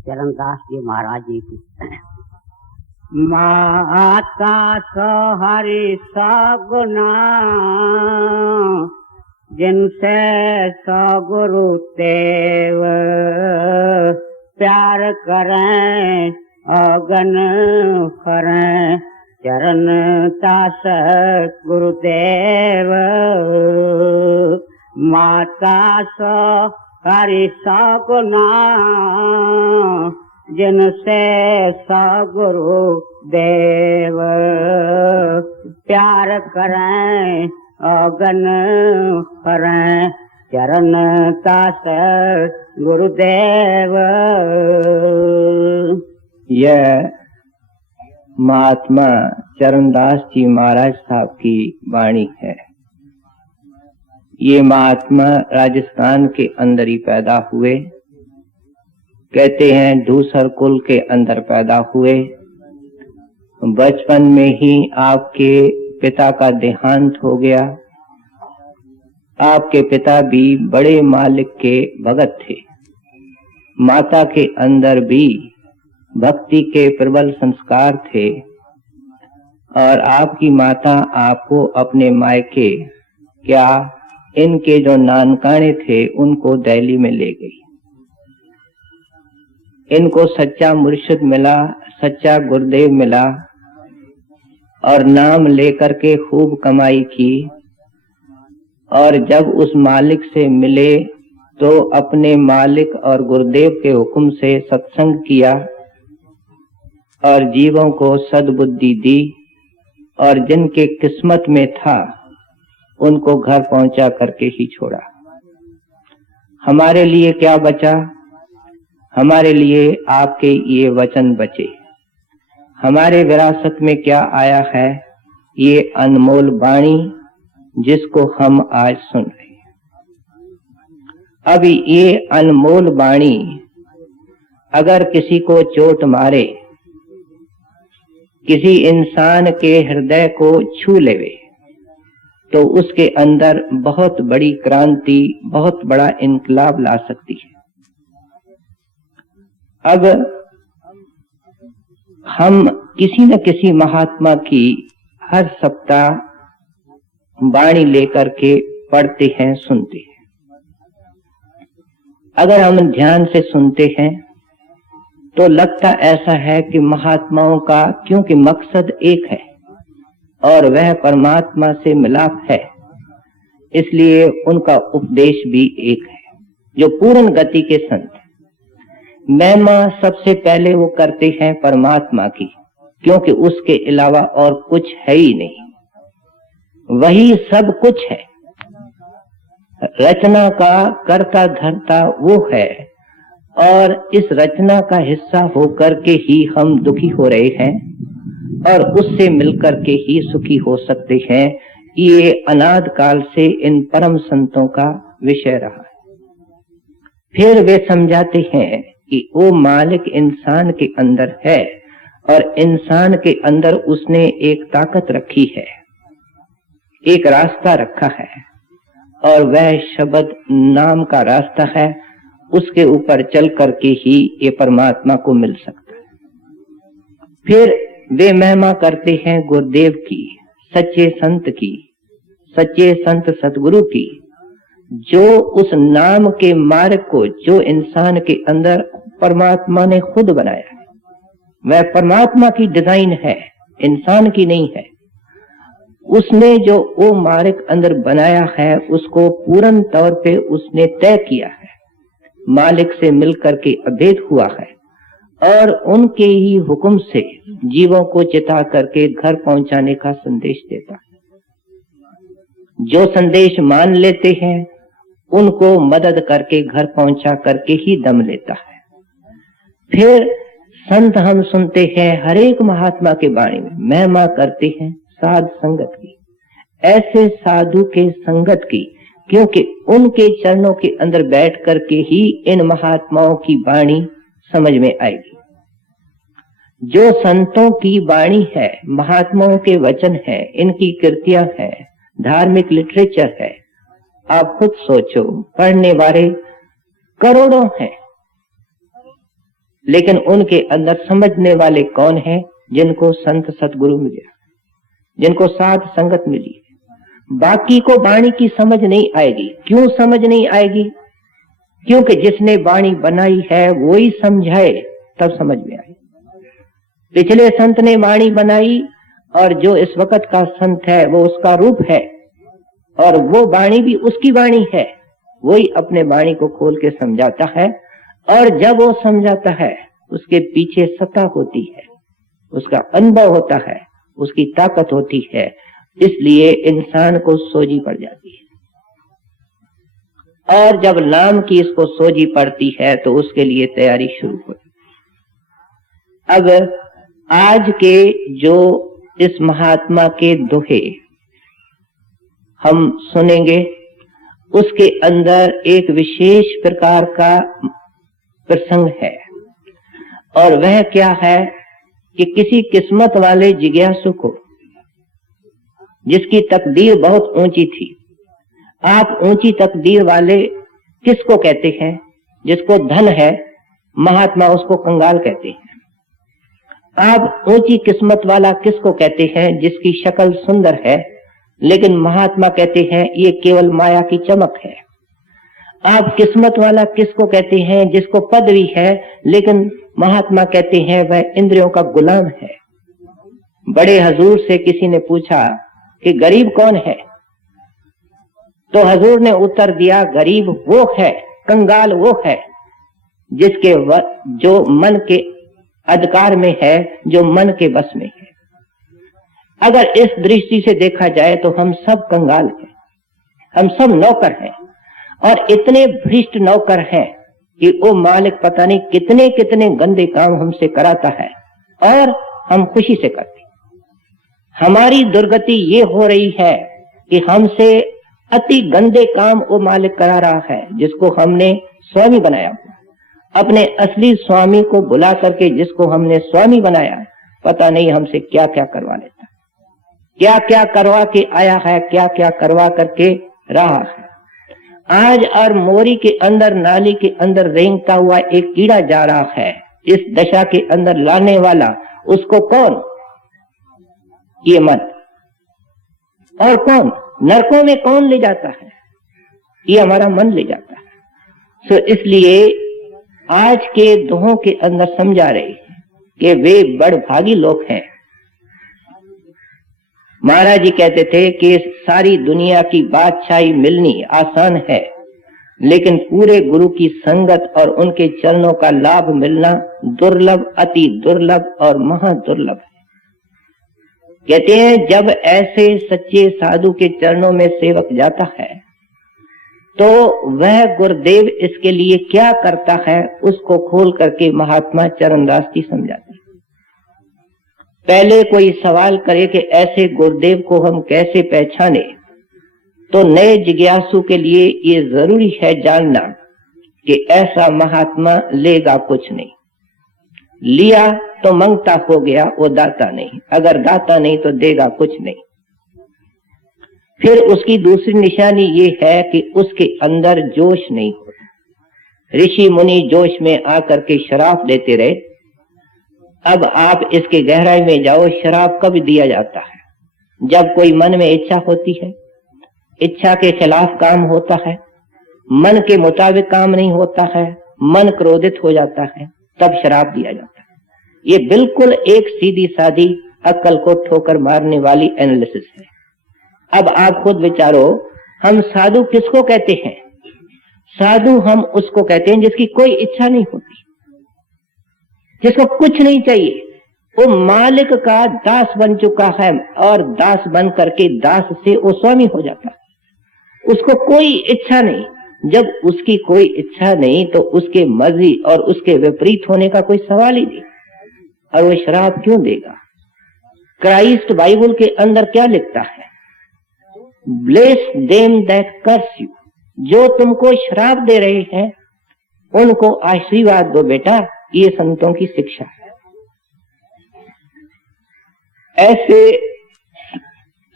चरणदास जी महाराज जी की। माता सोहरि सगुना जिनसे सगुरु देव, प्यार करें अगन करें चरण दास गुरुदेव। माता सोहरि सगुना जिनसे सगुरु देव, प्यार करें अगन करें चरण दास गुरुदेव। यह महात्मा चरणदास जी महाराज साहब की वाणी है। ये महात्मा राजस्थान के अंदर ही पैदा हुए। कहते हैं दूसर कुल के अंदर पैदा हुए। बचपन में ही आपके पिता का देहांत हो गया। आपके पिता भी बड़े मालिक के भगत थे। माता के अंदर भी भक्ति के प्रबल संस्कार थे और आपकी माता आपको अपने मायके, क्या इनके जो नानकाने थे, उनको दिल्ली में ले गई। इनको सच्चा मुर्शिद मिला, सच्चा गुरुदेव मिला और नाम लेकर के खूब कमाई की। और जब उस मालिक से मिले तो अपने मालिक और गुरुदेव के हुक्म से सत्संग किया और जीवों को सद्बुद्धि दी और जिनके किस्मत में था उनको घर पहुंचा करके ही छोड़ा। हमारे लिए क्या बचा? हमारे लिए आपके ये वचन बचे। हमारे विरासत में क्या आया है? ये अनमोल वाणी जिसको हम आज सुन रहे हैं। अभी ये अनमोल वाणी अगर किसी को चोट मारे, किसी इंसान के हृदय को छू लेवे, तो उसके अंदर बहुत बड़ी क्रांति, बहुत बड़ा इनकलाब ला सकती है। अब हम किसी न किसी महात्मा की हर सप्ताह वाणी लेकर के पढ़ते हैं, सुनते हैं। अगर हम ध्यान से सुनते हैं तो लगता ऐसा है कि महात्माओं का, क्योंकि मकसद एक है और वह परमात्मा से मिलाप है, इसलिए उनका उपदेश भी एक है। जो पूर्ण गति के संत महिमा सबसे पहले वो करते हैं परमात्मा की, क्योंकि उसके अलावा और कुछ है ही नहीं, वही सब कुछ है। रचना का कर्ता धर्ता वो है और इस रचना का हिस्सा होकर के ही हम दुखी हो रहे हैं और उससे मिलकर के ही सुखी हो सकते हैं। ये अनाद काल से इन परम संतों का विषय रहा है। फिर वे समझाते हैं कि वो मालिक इंसान के अंदर है और इंसान के अंदर उसने एक ताकत रखी है, एक रास्ता रखा है और वह शब्द नाम का रास्ता है। उसके ऊपर चल करके ही ये परमात्मा को मिल सकता है। फिर वे महिमा करते हैं गुरुदेव की, सच्चे संत की, सच्चे संत सतगुरु की, जो उस नाम के मार्ग को, जो इंसान के अंदर परमात्मा ने खुद बनाया है, वह परमात्मा की डिजाइन है, इंसान की नहीं है। उसने जो वो मार्ग अंदर बनाया है उसको पूर्ण तौर पे उसने तय किया है, मालिक से मिलकर के अभेद हुआ है और उनके ही हुक्म से जीवों को चिता करके घर पहुंचाने का संदेश देता है। जो संदेश मान लेते हैं उनको मदद करके घर पहुंचा करके ही दम लेता है। फिर संत हम सुनते हैं हर एक महात्मा के बारे में महिमा करते हैं साध संगत की, ऐसे साधु के संगत की, क्योंकि उनके चरणों के अंदर बैठ करके ही इन महात्माओं की वाणी समझ में आएगी। जो संतों की वाणी है, महात्माओं के वचन है, इनकी कृतियां हैं, धार्मिक लिटरेचर है, आप खुद सोचो, पढ़ने वाले करोड़ों हैं। लेकिन उनके अंदर समझने वाले कौन हैं? जिनको संत सतगुरु मिले, जिनको साध संगत मिली। बाकी को वाणी की समझ नहीं आएगी। क्यों समझ नहीं आएगी? क्योंकि जिसने वाणी बनाई है वो ही समझाए तब समझ में आए। पिछले संत ने वाणी बनाई और जो इस वक्त का संत है वो उसका रूप है, और वो वाणी भी उसकी वाणी है। वही अपने वाणी को खोल के समझाता है, और जब वो समझाता है उसके पीछे सत्ता होती है, उसका अनुभव होता है, उसकी ताकत होती है। इसलिए इंसान को सोजी पड़ जाती है, और जब नाम की इसको सोजी पड़ती है तो उसके लिए तैयारी शुरू होती है। अब आज के जो इस महात्मा के दोहे हम सुनेंगे, उसके अंदर एक विशेष प्रकार का प्रसंग है, और वह क्या है कि किसी किस्मत वाले जिज्ञासु को, जिसकी तकदीर बहुत ऊंची थी। आप ऊंची तकदीर वाले किसको कहते हैं? जिसको धन है, महात्मा उसको कंगाल कहते हैं। आप ऊंची किस्मत वाला किसको कहते हैं? जिसकी शक्ल सुंदर है, लेकिन महात्मा कहते हैं ये केवल माया की चमक है। आप किस्मत वाला किसको कहते हैं? जिसको पदवी है, लेकिन महात्मा कहते हैं वह इंद्रियों का गुलाम है। बड़े हजूर से किसी ने पूछा कि गरीब कौन है? तो हजूर ने उत्तर दिया, गरीब वो है, कंगाल वो है जिसके जो मन के अधिकार में है, जो मन के बस में है। अगर इस दृष्टि से देखा जाए तो हम सब कंगाल हैं, हम सब नौकर हैं, और इतने भ्रष्ट नौकर हैं कि वो मालिक पता नहीं कितने कितने गंदे काम हमसे कराता है, और हम खुशी से करते। हमारी दुर्गति ये हो रही है कि हमसे अति गंदे काम वो मालिक करा रहा है, जिसको हमने स्वामी बनाया। अपने असली स्वामी को बुला करके जिसको हमने स्वामी बनाया, पता नहीं हमसे क्या क्या करवा लेता, क्या क्या करवा के आया है, क्या क्या करवा करके रहा है। आज और मोरी के अंदर, नाली के अंदर रेंगता हुआ एक कीड़ा जा रहा है, इस दशा के अंदर लाने वाला उसको कौन? ये मन। और कौन? नरकों में कौन ले जाता है? ये हमारा मन ले जाता है। तो इसलिए आज के दोहों के अंदर समझा रहे कि वे बड़भागी लोग हैं। महाराज जी कहते थे कि सारी दुनिया की बादशाही मिलनी आसान है, लेकिन पूरे गुरु की संगत और उनके चरणों का लाभ मिलना दुर्लभ, अति दुर्लभ और महादुर्लभ है। कहते हैं जब ऐसे सच्चे साधु के चरणों में सेवक जाता है तो वह गुरुदेव इसके लिए क्या करता है उसको खोल करके महात्मा चरणदास जी समझाते हैं। पहले कोई सवाल करे कि ऐसे गुरुदेव को हम कैसे पहचाने, तो नए जिज्ञासु के लिए ये जरूरी है जानना कि ऐसा महात्मा लेगा कुछ नहीं, लिया तो मंगता हो गया, वो दाता नहीं, अगर दाता नहीं तो देगा कुछ नहीं। फिर उसकी दूसरी निशानी ये है कि उसके अंदर जोश नहीं होता। ऋषि मुनि जोश में आकर के शराब देते रहे। अब आप इसके गहराई में जाओ, शराब कब दिया जाता है? जब कोई मन में इच्छा होती है, इच्छा के खिलाफ काम होता है, मन के मुताबिक काम नहीं होता है, मन क्रोधित हो जाता है, तब शराब दिया जाता है। ये बिल्कुल एक सीधी सादी अक्ल को ठोकर मारने वाली एनालिसिस है। अब आप खुद विचारो, हम साधु किसको कहते हैं? साधु हम उसको कहते हैं जिसकी कोई इच्छा नहीं होती, जिसको कुछ नहीं चाहिए, वो मालिक का दास बन चुका है, और दास बन करके दास से वो स्वामी हो जाता है। उसको कोई इच्छा नहीं। जब उसकी कोई इच्छा नहीं तो उसके मर्जी और उसके विपरीत होने का कोई सवाल ही नहीं। और वो शराब क्यों देगा? क्राइस्ट बाइबल के अंदर क्या लिखता है? Bless them that curse you. जो तुमको शराब दे रहे हैं उनको आशीर्वाद दो बेटा, ये संतों की शिक्षा है। ऐसे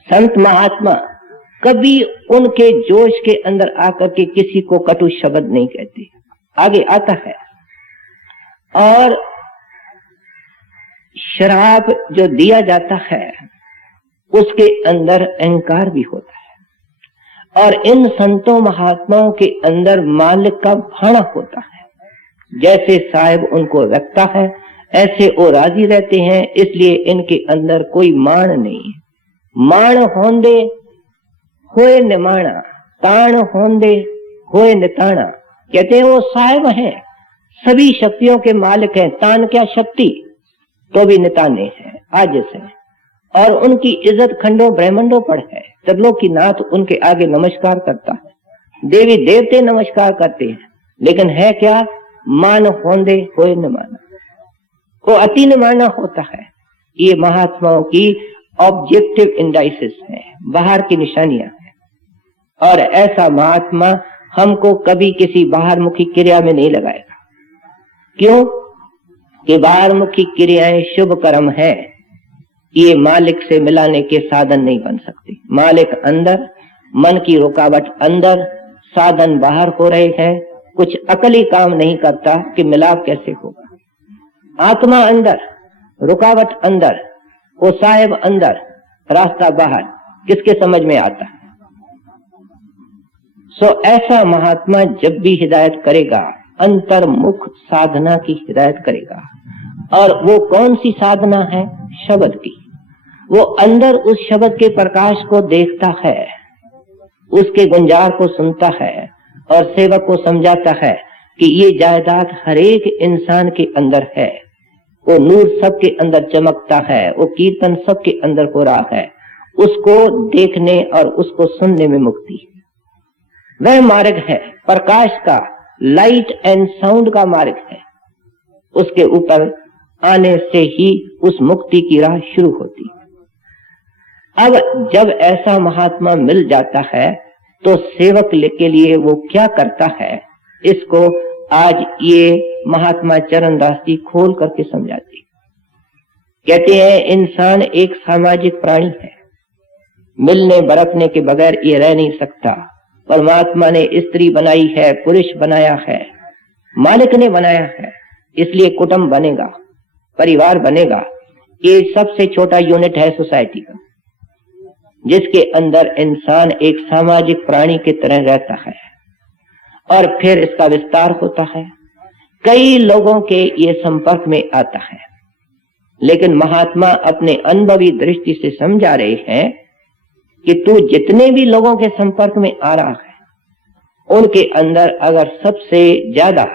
संत महात्मा कभी उनके जोश के अंदर आकर के किसी को कटु शब्द नहीं कहते। आगे आता है, और शराब जो दिया जाता है उसके अंदर अहंकार भी होता है। और इन संतों महात्माओं के अंदर मालिक का भाना होता है। जैसे साहिब उनको रखता है ऐसे वो राजी रहते हैं, इसलिए इनके अंदर कोई मान नहीं है। मान होंदे होए निमाणा, ताण होंदे होए निताणा। कहते हैं वो साहिब हैं, सभी शक्तियों के मालिक हैं। तान क्या शक्ति, तो भी निताने हैं, आजिज हैं। और उनकी इज्जत खंडों ब्रह्मंडों पर है। त्रिलोक की नाथ उनके आगे नमस्कार करता है, देवी देवते नमस्कार करते हैं। लेकिन है क्या, मान होंदे होए न माना, वो अति न माना होता है। ये महात्माओं की ऑब्जेक्टिव इंडाइसिस है, बाहर की निशानियां हैं। और ऐसा महात्मा हमको कभी किसी बाहरमुखी क्रिया में नहीं लगाएगा। क्यों कि बाहरमुखी क्रियाएं शुभ कर्म है, ये मालिक से मिलाने के साधन नहीं बन सकती। मालिक अंदर, मन की रुकावट अंदर, साधन बाहर हो रहे हैं। कुछ अकली काम नहीं करता कि मिलाप कैसे होगा। आत्मा अंदर, रुकावट अंदर, वो साहिब अंदर, रास्ता बाहर, किसके समझ में आता है? ऐसा महात्मा जब भी हिदायत करेगा, अंतर्मुख साधना की हिदायत करेगा। और वो कौन सी साधना है? शब्द की। वो अंदर उस शब्द के प्रकाश को देखता है, उसके गुंजार को सुनता है और सेवक को समझाता है कि ये जायदाद हर एक इंसान के अंदर है। वो नूर सबके अंदर चमकता है, वो कीर्तन सबके अंदर हो रहा है। उसको देखने और उसको सुनने में मुक्ति है। वह मार्ग है प्रकाश का, लाइट एंड साउंड का मार्ग है। उसके ऊपर आने से ही उस मुक्ति की राह शुरू होती है। अब जब ऐसा महात्मा मिल जाता है तो सेवक के लिए वो क्या करता है, इसको आज ये महात्मा चरणदास जी खोल करके समझाते। कहते हैं इंसान एक सामाजिक प्राणी है, मिलने बरतने के बगैर ये रह नहीं सकता। परमात्मा ने स्त्री बनाई है, पुरुष बनाया है, मालिक ने बनाया है, इसलिए कुटुंब बनेगा, परिवार बनेगा। ये सबसे छोटा यूनिट है सोसाइटी का, जिसके अंदर इंसान एक सामाजिक प्राणी की तरह रहता है। और फिर इसका विस्तार होता है, कई लोगों के ये संपर्क में आता है। लेकिन महात्मा अपने अनुभवी दृष्टि से समझा रहे हैं कि तू जितने भी लोगों के संपर्क में आ रहा है, उनके अंदर अगर सबसे ज्यादा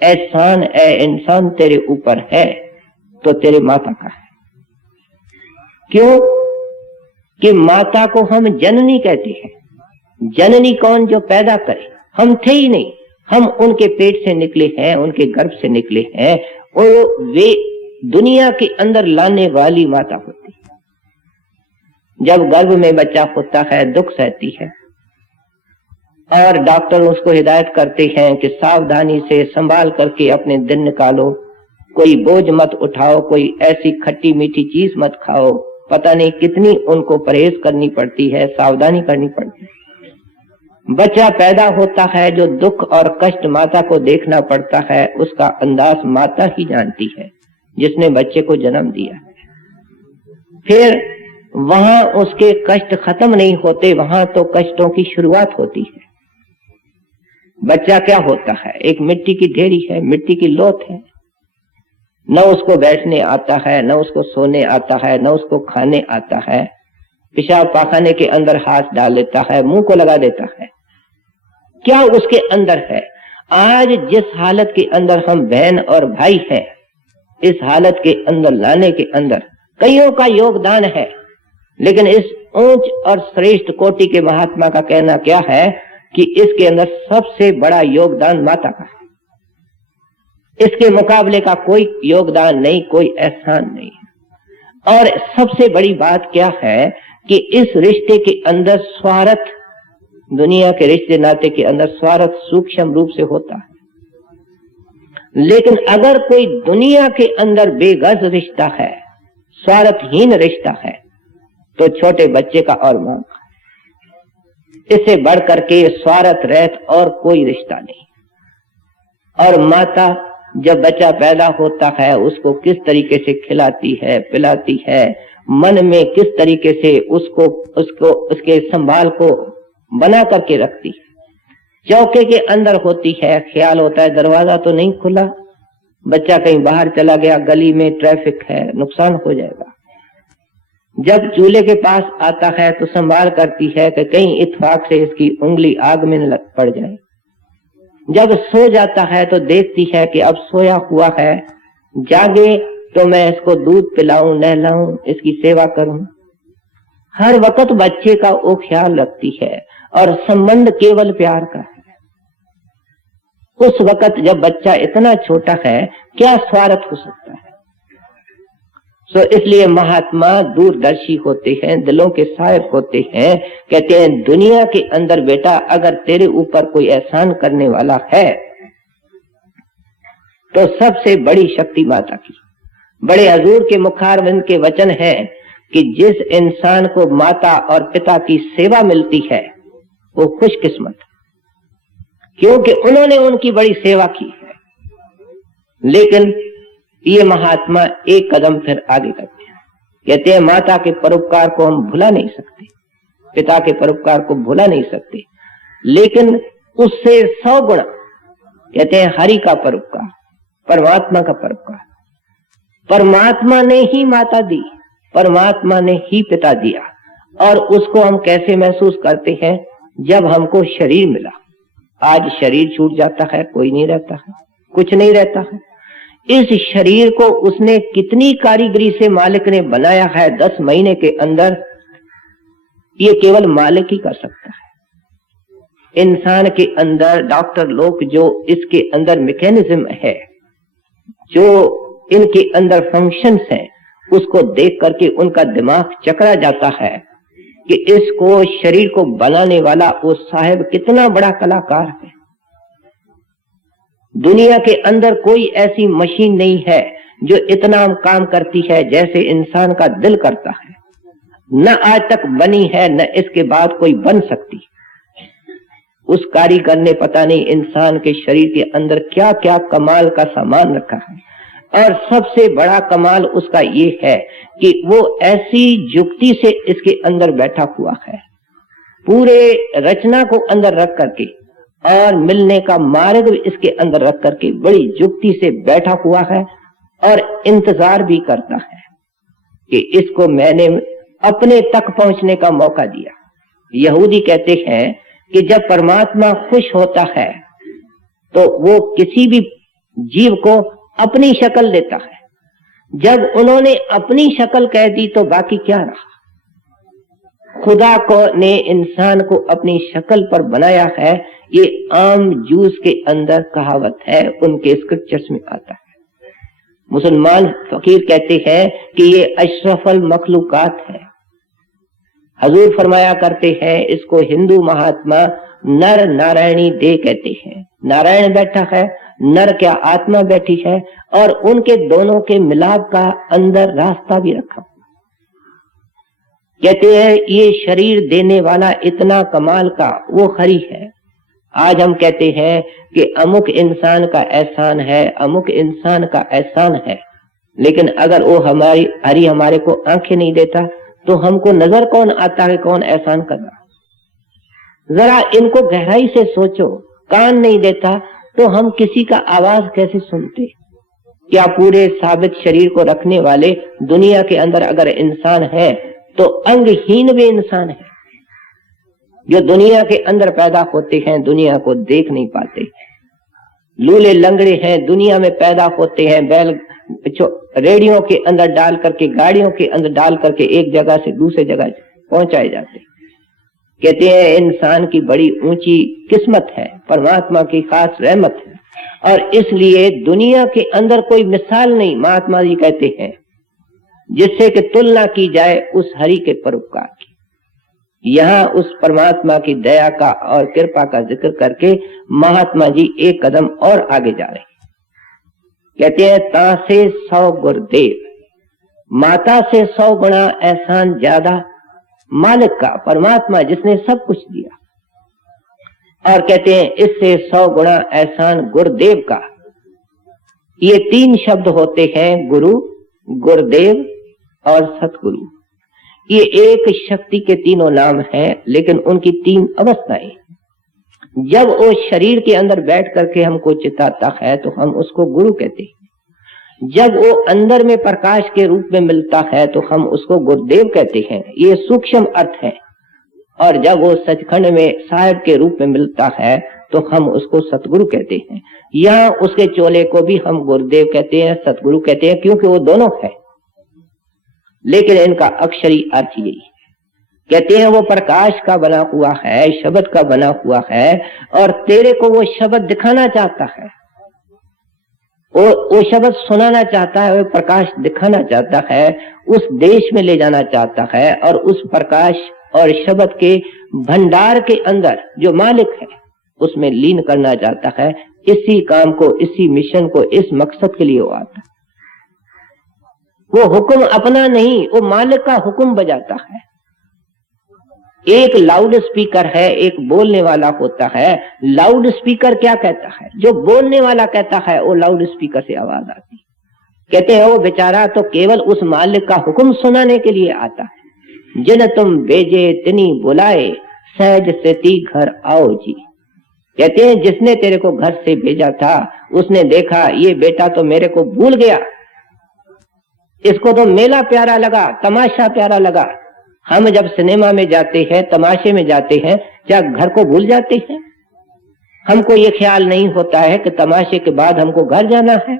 एहसान इंसान तेरे ऊपर है तो तेरे माता का है। क्यों कि माता को हम जननी कहते हैं। जननी कौन? जो पैदा करे। हम थे ही नहीं, हम उनके पेट से निकले हैं, उनके गर्भ से निकले हैं। और वे दुनिया के अंदर लाने वाली माता होती है। जब गर्भ में बच्चा होता है दुख सहती है और डॉक्टर उसको हिदायत करते हैं कि सावधानी से संभाल करके अपने दिन निकालो, कोई बोझ मत उठाओ, कोई ऐसी खट्टी मीठी चीज मत खाओ। पता नहीं कितनी उनको परहेज करनी पड़ती है, सावधानी करनी पड़ती है। बच्चा पैदा होता है, जो दुख और कष्ट माता को देखना पड़ता है उसका अंदाज माता ही जानती है जिसने बच्चे को जन्म दिया है। फिर वहां उसके कष्ट खत्म नहीं होते, वहां तो कष्टों की शुरुआत होती है। बच्चा क्या होता है? एक मिट्टी की ढेरी है, मिट्टी की लोथ है। न उसको बैठने आता है, न उसको सोने आता है, न उसको खाने आता है। पेशाब पाखाने के अंदर हाथ डाल लेता है, मुंह को लगा देता है। क्या उसके अंदर है? आज जिस हालत के अंदर हम बहन और भाई हैं, इस हालत के अंदर लाने के अंदर कईयों का योगदान है। लेकिन इस ऊंच और श्रेष्ठ कोटि के महात्मा का कहना क्या है कि इसके अंदर सबसे बड़ा योगदान माता का है। इसके मुकाबले का कोई योगदान नहीं, कोई एहसान नहीं। और सबसे बड़ी बात क्या है कि इस रिश्ते के अंदर स्वार्थ, दुनिया के रिश्ते नाते के अंदर स्वार्थ सूक्ष्म रूप से होता है। लेकिन अगर कोई दुनिया के अंदर बेगज रिश्ता है, स्वार्थहीन रिश्ता है, तो छोटे बच्चे का और मां का। इससे बढ़ करके स्वार्थ रहित और कोई रिश्ता नहीं। और माता जब बच्चा पैदा होता है उसको किस तरीके से खिलाती है, पिलाती है, मन में किस तरीके से उसको उसके संभाल को बना करके रखती है। चौके के अंदर होती है, ख्याल होता है दरवाजा तो नहीं खुला, बच्चा कहीं बाहर चला गया, गली में ट्रैफिक है, नुकसान हो जाएगा। जब चूल्हे के पास आता है तो संभाल करती है कि कहीं इत्तेफाक से इसकी उंगली आग में न पड़ जाए। जब सो जाता है तो देखती है कि अब सोया हुआ है, जागे तो मैं इसको दूध पिलाऊं, नहलाऊं, इसकी सेवा करूं। हर वक्त बच्चे का वो ख्याल रखती है और संबंध केवल प्यार का है। उस वक्त जब बच्चा इतना छोटा है क्या स्वार्थ हो सकता है। इसलिए महात्मा दूरदर्शी होते हैं, दिलों के साहिब होते हैं। कहते हैं दुनिया के अंदर बेटा अगर तेरे ऊपर कोई एहसान करने वाला है तो सबसे बड़ी शक्ति माता की। बड़े हजूर के मुखारविंद के वचन है कि जिस इंसान को माता और पिता की सेवा मिलती है वो खुशकिस्मत, क्योंकि उन्होंने उनकी बड़ी सेवा की है। लेकिन ये महात्मा एक कदम फिर आगे करते हैं। कहते हैं माता के परोपकार को हम भुला नहीं सकते, पिता के परोपकार को भुला नहीं सकते, लेकिन उससे 100 गुना कहते हैं हरि का परोपकार, परमात्मा का परोपकार। परमात्मा ने ही माता दी, परमात्मा ने ही पिता दिया, और उसको हम कैसे महसूस करते हैं जब हमको शरीर मिला। आज शरीर छूट जाता है, कोई नहीं रहता है, कुछ नहीं रहता है। इस शरीर को उसने कितनी कारीगरी से मालिक ने बनाया है 10 महीने के अंदर, ये केवल मालिक ही कर सकता है। इंसान के अंदर डॉक्टर लोग जो इसके अंदर मैकेनिज्म है, जो इनके अंदर फंक्शंस हैं, उसको देख करके उनका दिमाग चकरा जाता है कि इसको शरीर को बनाने वाला वो साहिब कितना बड़ा कलाकार है। दुनिया के अंदर कोई ऐसी मशीन नहीं है जो इतना काम करती है जैसे इंसान का दिल करता है। न आज तक बनी है, न इसके बाद कोई बन सकती। उस कारीगर ने पता नहीं इंसान के शरीर के अंदर क्या क्या कमाल का सामान रखा है, और सबसे बड़ा कमाल उसका ये है कि वो ऐसी युक्ति से इसके अंदर बैठा हुआ है, पूरे रचना को अंदर रख करके और मिलने का मार्ग भी इसके अंदर रख करके बड़ी युक्ति से बैठा हुआ है, और इंतजार भी करता है कि इसको मैंने अपने तक पहुंचने का मौका दिया। यहूदी कहते हैं कि जब परमात्मा खुश होता है तो वो किसी भी जीव को अपनी शक्ल देता है। जब उन्होंने अपनी शक्ल कह दी तो बाकी क्या रहा। खुदा को ने इंसान को अपनी शक्ल पर बनाया है, ये आम जूस के अंदर कहावत है, उनके स्क्रिप्चर्स में आता है। मुसलमान फकीर कहते हैं कि ये अशरफल मखलूकात है। हजूर फरमाया करते हैं इसको हिंदू महात्मा नर नारायणी देह कहते हैं। नारायण बैठा है, नर क्या आत्मा बैठी है, और उनके दोनों के मिलाप का अंदर रास्ता भी रखा। कहते हैं ये शरीर देने वाला इतना कमाल का वो हरि है। आज हम कहते हैं कि अमुक इंसान का एहसान है, अमुक इंसान का एहसान है, लेकिन अगर वो हमारी हरि हमारे को आंखें नहीं देता तो हमको नजर कौन आता है कौन एहसान कर रहा। जरा इनको गहराई से सोचो, कान नहीं देता तो हम किसी का आवाज कैसे सुनते। क्या पूरे साबित शरीर को रखने वाले दुनिया के अंदर अगर इंसान है तो अंगहीन भी इंसान है। जो दुनिया के अंदर पैदा होते हैं दुनिया को देख नहीं पाते, लूले लंगड़े हैं, दुनिया में पैदा होते हैं, बैल रेडियो के अंदर डाल करके, गाड़ियों के अंदर डाल करके एक जगह से दूसरे जगह पहुंचाए जाते। कहते हैं इंसान की बड़ी ऊंची किस्मत है, परमात्मा की खास रहमत है, और इसलिए दुनिया के अंदर कोई मिसाल नहीं, महात्मा जी कहते हैं, जिससे कि तुलना की जाए उस हरि के परोपकार की। यहाँ उस परमात्मा की दया का और कृपा का जिक्र करके महात्मा जी एक कदम और आगे जा रहे हैं। कहते हैं तासे 100 गुरुदेव, माता से 100 गुना एहसान ज्यादा मालिक का, परमात्मा जिसने सब कुछ दिया। और कहते हैं इससे 100 गुना एहसान गुरुदेव का, ये तीन शब्द होते हैं, गुरु, गुरुदेव और सतगुरु। ये एक शक्ति के तीनों नाम हैं, लेकिन उनकी तीन अवस्थाएं। जब वो शरीर के अंदर बैठ करके हमको चिताता है तो हम उसको गुरु कहते हैं। जब वो अंदर में प्रकाश के रूप में मिलता है तो हम उसको गुरुदेव कहते हैं। ये सूक्ष्म अर्थ है। और जब वो सचखंड में साहिब के रूप में मिलता है तो हम उसको सतगुरु कहते हैं। यहाँ उसके चोले को भी हम गुरुदेव कहते हैं, सतगुरु कहते हैं, क्योंकि वो दोनों है, लेकिन इनका अक्षरी अर्थ यही है। कहते हैं वो प्रकाश का बना हुआ है, शब्द का बना हुआ है, और तेरे को वो शब्द दिखाना चाहता है, वो शब्द सुनाना चाहता है, वो प्रकाश दिखाना चाहता है, उस देश में ले जाना चाहता है, और उस प्रकाश और शब्द के भंडार के अंदर जो मालिक है उसमें लीन करना चाहता है। इसी काम को, इसी मिशन को, इस मकसद के लिए वो आता है। वो हुक्म अपना नहीं, वो मालिक का हुक्म बजाता है। एक लाउड स्पीकर है, एक बोलने वाला होता है। लाउड स्पीकर क्या कहता है? जो बोलने वाला कहता है वो लाउड स्पीकर से आवाज आती। कहते हैं वो बेचारा तो केवल उस मालिक का हुक्म सुनाने के लिए आता है। जिन तुम भेजे तिनी बुलाए, सहज सेती घर आओ जी। कहते हैं जिसने तेरे को घर से भेजा था उसने देखा ये बेटा तो मेरे को भूल गया, इसको तो मेला प्यारा लगा, तमाशा प्यारा लगा। हम जब सिनेमा में जाते हैं, तमाशे में जाते हैं, क्या घर को भूल जाते हैं? हमको ये ख्याल नहीं होता है कि तमाशे के बाद हमको घर जाना है।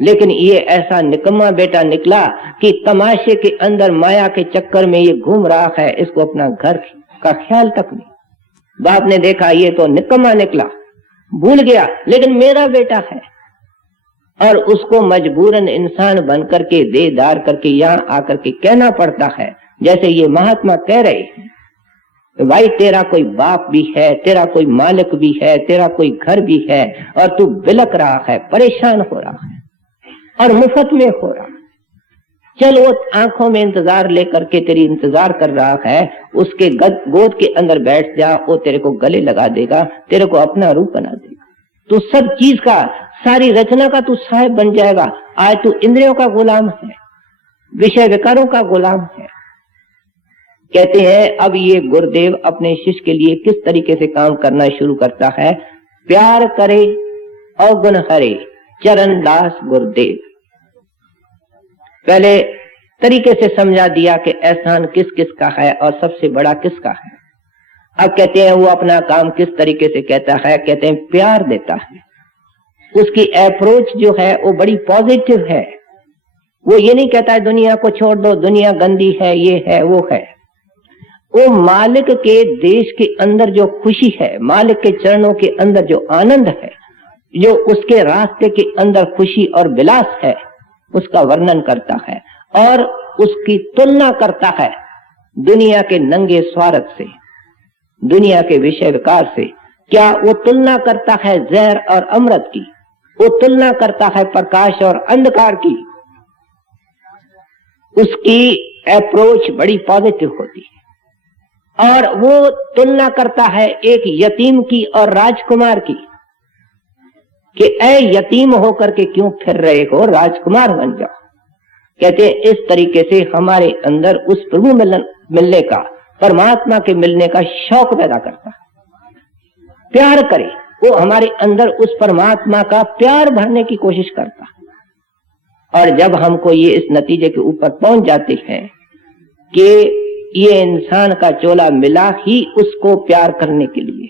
लेकिन ये ऐसा निकम्मा बेटा निकला कि तमाशे के अंदर माया के चक्कर में ये घूम रहा है, इसको अपना घर का ख्याल तक नहीं। बाप ने देखा ये तो निकम्मा निकला, भूल गया, लेकिन मेरा बेटा है। और उसको मजबूरन इंसान बन करके, देदार करके यहाँ आकर के कहना पड़ता है, जैसे ये महात्मा कह रहे हैं, भाई तेरा कोई बाप भी है, तेरा कोई मालिक भी है, तेरा कोई घर भी है, और तू बिलक रहा है, परेशान हो रहा है और मुफ्त में हो रहा है। चल वो आंखों में इंतजार लेकर के तेरी इंतजार कर रहा है, उसके गोद के अंदर बैठ जा, वो तेरे को गले लगा देगा, तेरे को अपना रूप बना देगा। तू सब चीज का, सारी रचना का तू साहिब बन जाएगा। आज तू इंद्रियों का गुलाम है, विषय विकारों का गुलाम है। कहते हैं अब ये गुरुदेव अपने शिष्य के लिए किस तरीके से काम करना शुरू करता है। प्यार करे अवगुण हरे, चरण दास गुरुदेव। पहले तरीके से समझा दिया कि एहसान किस किस का है और सबसे बड़ा किसका है। अब कहते हैं वो अपना काम किस तरीके से कहता है। कहते हैं प्यार देता है। उसकी अप्रोच जो है वो बड़ी पॉजिटिव है। वो ये नहीं कहता है दुनिया को छोड़ दो, दुनिया गंदी है, ये है, वो है। वो मालिक के देश के अंदर जो खुशी है, मालिक के चरणों के अंदर जो आनंद है, जो उसके रास्ते के अंदर खुशी और विलास है, उसका वर्णन करता है और उसकी तुलना करता है दुनिया के नंगे स्वार्थ से, दुनिया के विषय विकार से। क्या वो तुलना करता है जहर और अमृत की? वो तुलना करता है प्रकाश और अंधकार की। उसकी अप्रोच बड़ी पॉजिटिव होती है। और वो तुलना करता है एक यतीम की और राजकुमार की, कि ऐ यतीम होकर के क्यों फिर रहे हो, राजकुमार बन जाओ। कहते हैं इस तरीके से हमारे अंदर उस प्रभु मिलने का, परमात्मा के मिलने का शौक पैदा करता है। प्यार करे, वो हमारे अंदर उस परमात्मा का प्यार भरने की कोशिश करता है। और जब हमको ये इस नतीजे के ऊपर पहुंच जाते हैं कि ये इंसान का चोला मिला ही उसको प्यार करने के लिए,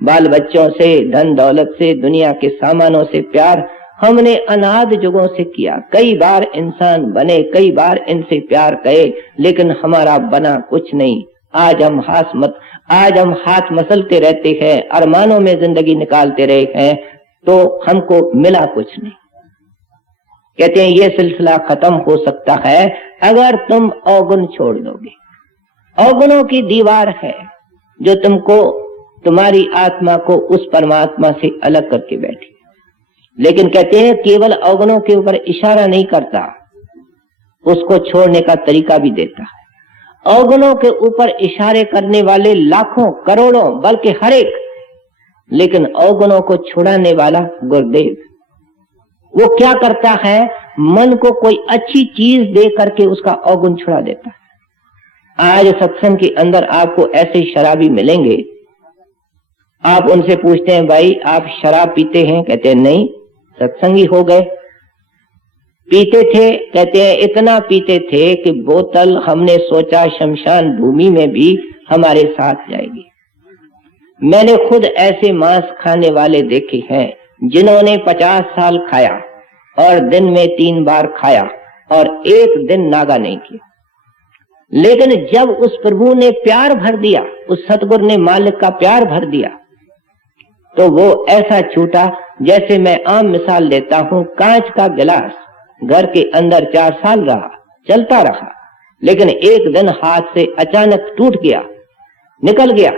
बाल बच्चों से, धन दौलत से, दुनिया के सामानों से प्यार हमने अनाद युगों से किया। कई बार इंसान बने, कई बार इनसे प्यार करे, लेकिन हमारा बना कुछ नहीं। आज हम हाथ मसलते रहते हैं, अरमानों में जिंदगी निकालते रहे हैं, तो हमको मिला कुछ नहीं। कहते हैं ये सिलसिला खत्म हो सकता है अगर तुम अवगुण छोड़ दोगे। अवगुणों की दीवार है जो तुमको, तुम्हारी आत्मा को उस परमात्मा से अलग करके बैठी। लेकिन कहते हैं केवल अवगुणों के ऊपर इशारा नहीं करता, उसको छोड़ने का तरीका भी देता है। अवगुणों के ऊपर इशारे करने वाले लाखों, करोड़ों, बल्कि हर एक, लेकिन अवगुणों को छुड़ाने वाला गुरुदेव, वो क्या करता है, मन को कोई अच्छी चीज दे करके उसका अवगुण छुड़ा देता है। आज सत्संग के अंदर आपको ऐसे शराबी मिलेंगे, आप उनसे पूछते हैं भाई आप शराब पीते हैं, कहते हैं नहीं, सत्संगी हो गए। पीते थे, कहते हैं इतना पीते थे कि बोतल हमने सोचा शमशान भूमि में भी हमारे साथ जाएगी। मैंने खुद ऐसे मांस खाने वाले देखे हैं जिन्होंने 50 साल खाया और दिन में 3 बार खाया और एक दिन नागा नहीं किया। लेकिन जब उस प्रभु ने प्यार भर दिया, उस सतगुरु ने मालिक का प्यार भर दिया, तो वो ऐसा छूटा। जैसे मैं आम मिसाल लेता हूं, कांच का गिलास घर के अंदर 4 साल रहा, चलता रहा, लेकिन एक दिन हाथ से अचानक टूट गया, निकल गया,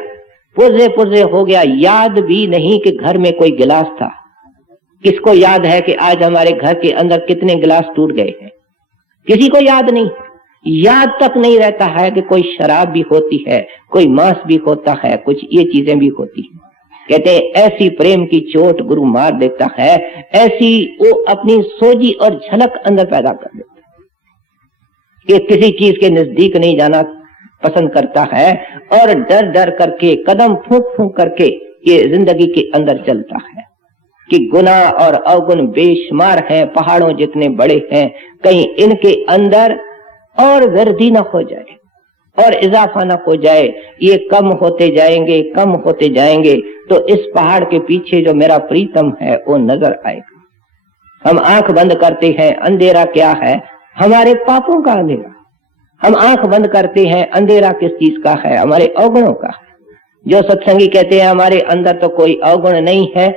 पुर्जे पुर्जे हो गया, याद भी नहीं कि घर में कोई गिलास था। किसको याद है कि आज हमारे घर के अंदर कितने गिलास टूट गए हैं? किसी को याद नहीं। याद तक नहीं रहता है कि कोई शराब भी होती है, कोई मांस भी होता है, कुछ ये चीजें भी होती हैं। कहते हैं ऐसी प्रेम की चोट गुरु मार देता है, ऐसी वो अपनी सोजी और झलक अंदर पैदा कर देता है कि किसी चीज के नजदीक नहीं जाना पसंद करता है और डर डर करके, कदम फूंक फूंक करके ये जिंदगी के अंदर चलता है कि गुनाह और अवगुण बेशुमार हैं, पहाड़ों जितने बड़े हैं, कहीं इनके अंदर और वृद्धि न हो जाए और इजाफा न हो जाए। ये कम होते जाएंगे, कम होते जाएंगे, तो इस पहाड़ के पीछे जो मेरा प्रीतम है वो नजर आएगा। हम आंख बंद करते हैं, अंधेरा क्या है? हमारे पापों का अंधेरा। हम आंख बंद करते हैं, अंधेरा किस चीज का है? हमारे अवगुणों का। जो सत्संगी कहते हैं हमारे अंदर तो कोई अवगुण नहीं है,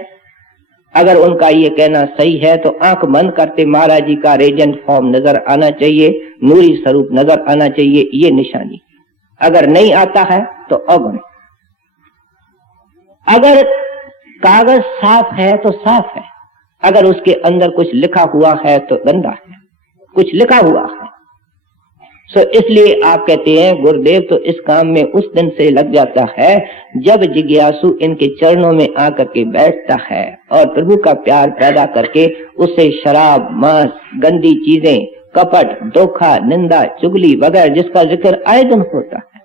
अगर उनका ये कहना सही है तो आंख बंद करते महाराज जी का रेजेंट फॉर्म नजर आना चाहिए, नूरी स्वरूप नजर आना चाहिए, ये निशानी। अगर नहीं आता है तो अवगुण। अगर कागज साफ है तो साफ है, अगर उसके अंदर कुछ लिखा हुआ है तो गंदा है, कुछ लिखा हुआ है। सो इसलिए आप कहते हैं गुरुदेव तो इस काम में उस दिन से लग जाता है जब जिज्ञासु इनके चरणों में आकर के बैठता है और प्रभु का प्यार पैदा करके उससे शराब, मांस, गंदी चीजें, कपट, धोखा, निंदा, चुगली वगैरह जिसका जिक्र आए दिन होता है,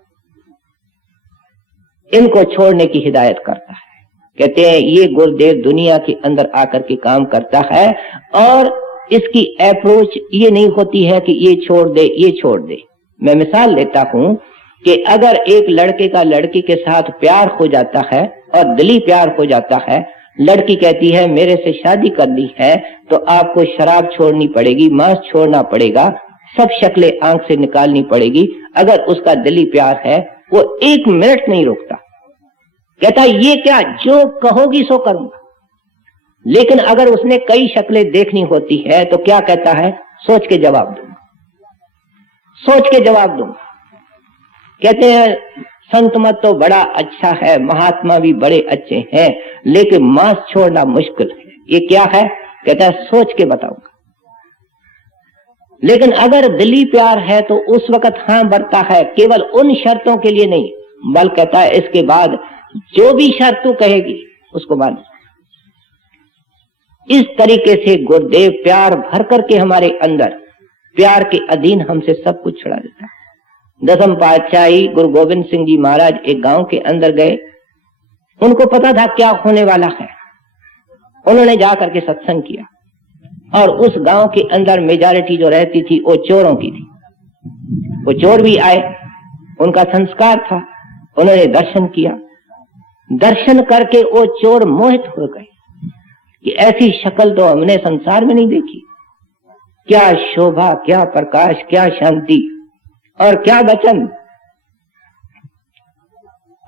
इनको छोड़ने की हिदायत करता है। कहते हैं ये गुरुदेव दुनिया के अंदर आकर के काम करता है और इसकी अप्रोच ये नहीं होती है कि ये छोड़ दे, ये छोड़ दे। मैं मिसाल लेता हूं कि अगर एक लड़के का लड़की के साथ प्यार हो जाता है और दिली प्यार हो जाता है, लड़की कहती है मेरे से शादी करनी है तो आपको शराब छोड़नी पड़ेगी, मांस छोड़ना पड़ेगा, सब शक्लें आंख से निकालनी पड़ेगी। अगर उसका दिली प्यार है वो 1 मिनट नहीं रोकता, कहता ये क्या, जो कहोगी सो करूंगा। लेकिन अगर उसने कई शक्लें देखनी होती है तो क्या कहता है, सोच के जवाब दूंगा, सोच के जवाब दूंगा। कहते हैं संत मत तो बड़ा अच्छा है, महात्मा भी बड़े अच्छे हैं, लेकिन मांस छोड़ना मुश्किल है। ये क्या है? कहता है सोच के बताऊंगा। लेकिन अगर दिली प्यार है तो उस वक्त हाँ बरता है, केवल उन शर्तों के लिए नहीं, बल कहता है इसके बाद जो भी शर्त तू कहेगी उसको मान। इस तरीके से गुरुदेव प्यार भर करके हमारे अंदर प्यार के अधीन हमसे सब कुछ छुड़ा देता है। 10वें पातशाही गुरु गोविंद सिंह जी महाराज एक गांव के अंदर गए, उनको पता था क्या होने वाला है। उन्होंने जाकर के सत्संग किया और उस गांव के अंदर मेजॉरिटी जो रहती थी वो चोरों की थी। वो चोर भी आए, उनका संस्कार था, उन्होंने दर्शन किया। दर्शन करके वो चोर मोहित हो गए कि ऐसी शक्ल तो हमने संसार में नहीं देखी। क्या शोभा, क्या प्रकाश, क्या शांति और क्या वचन।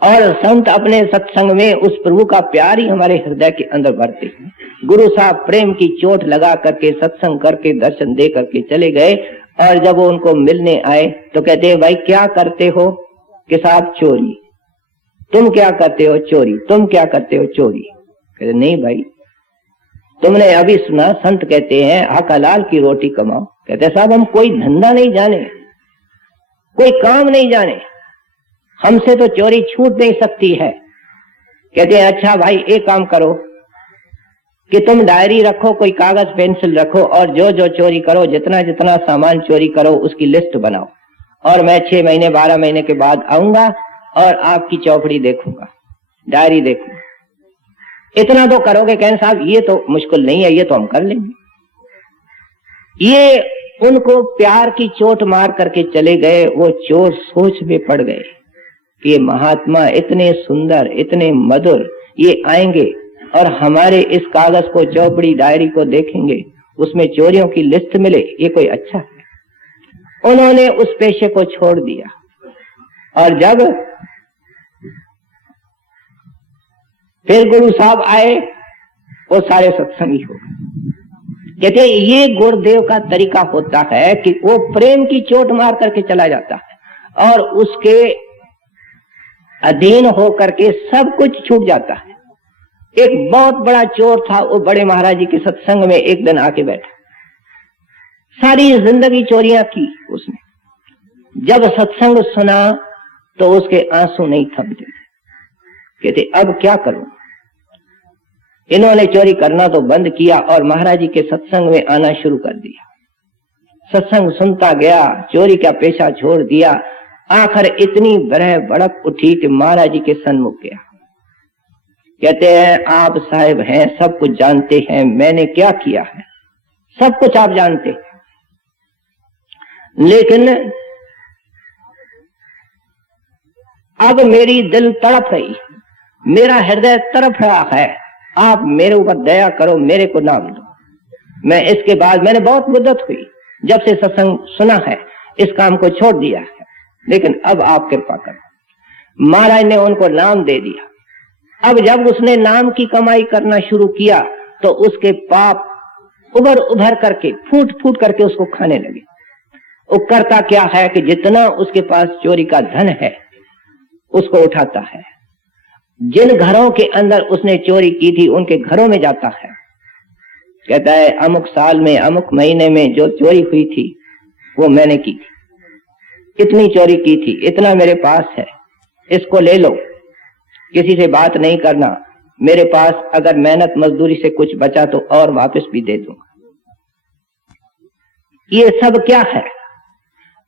और संत अपने सत्संग में उस प्रभु का प्यार ही हमारे हृदय के अंदर भरते हैं। गुरु साहब प्रेम की चोट लगा करके सत्संग करके दर्शन दे करके चले गए और जब वो उनको मिलने आए तो कहते हैं भाई क्या करते हो? कि साहब चोरी। तुम क्या करते हो? चोरी। तुम क्या करते हो? चोरी। कहते नहीं भाई, तुमने अभी सुना संत कहते हैं हकालाल की रोटी कमाओ। कहते साहब हम कोई धंधा नहीं जाने, कोई काम नहीं जाने, हमसे तो चोरी छूट नहीं सकती है। कहते हैं अच्छा भाई एक काम करो, कि तुम डायरी रखो, कोई कागज पेंसिल रखो और जो जो चोरी करो, जितना जितना सामान चोरी करो उसकी लिस्ट बनाओ, और मैं 6 महीने 12 महीने के बाद आऊंगा और आपकी चौपड़ी देखूंगा, डायरी देखूंगा। इतना तो करोगे? कहने साहब ये तो मुश्किल नहीं है, ये तो हम कर लेंगे। ये उनको प्यार की चोट मार करके चले गए। वो चोर सोच में पड़ गए कि ये महात्मा इतने सुंदर, इतने मधुर, ये आएंगे और हमारे इस कागज को, चौपड़ी डायरी को देखेंगे, उसमें चोरियों की लिस्ट मिले, ये कोई अच्छा है। उन्होंने उस पेशे को छोड़ दिया। और जब फिर गुरु साहब आए, वो सारे सत्संगी हो गए। कहते ये गुरुदेव का तरीका होता है कि वो प्रेम की चोट मार करके चला जाता है और उसके अधीन होकर के सब कुछ छूट जाता है। एक बहुत बड़ा चोर था, वो बड़े महाराज जी के सत्संग में एक दिन आके बैठा, सारी जिंदगी चोरियां की उसने। जब सत्संग सुना तो उसके आंसू नहीं थमते। कहते अब क्या करूं? इन्होंने चोरी करना तो बंद किया और महाराज जी के सत्संग में आना शुरू कर दिया। सत्संग सुनता गया, चोरी का पेशा छोड़ दिया। आखिर इतनी बरह भड़क उठी कि महाराज जी के सन्मुख गया। कहते हैं आप साहिब हैं, सब कुछ जानते हैं, मैंने क्या किया है, सब कुछ आप जानते हैं, लेकिन अब मेरी दिल तड़प रही, मेरा हृदय तड़प रहा है, आप मेरे ऊपर दया करो, मेरे को नाम दो। मैं इसके बाद, मैंने बहुत मुद्दत हुई जब से सत्संग सुना है, इस काम को छोड़ दिया है, लेकिन अब आप कृपा करो। महाराज ने उनको नाम दे दिया। अब जब उसने नाम की कमाई करना शुरू किया तो उसके पाप उभर उभर करके, फूट फूट करके उसको खाने लगे। वो करता क्या है कि जितना उसके पास चोरी का धन है उसको उठाता है, जिन घरों के अंदर उसने चोरी की थी उनके घरों में जाता है। कहता है अमुक साल में, अमुक महीने में जो चोरी हुई थी वो मैंने की थी, इतनी चोरी की थी, इतना मेरे पास है, इसको ले लो, किसी से बात नहीं करना, मेरे पास अगर मेहनत मजदूरी से कुछ बचा तो और वापस भी दे दूंगा। ये सब क्या है?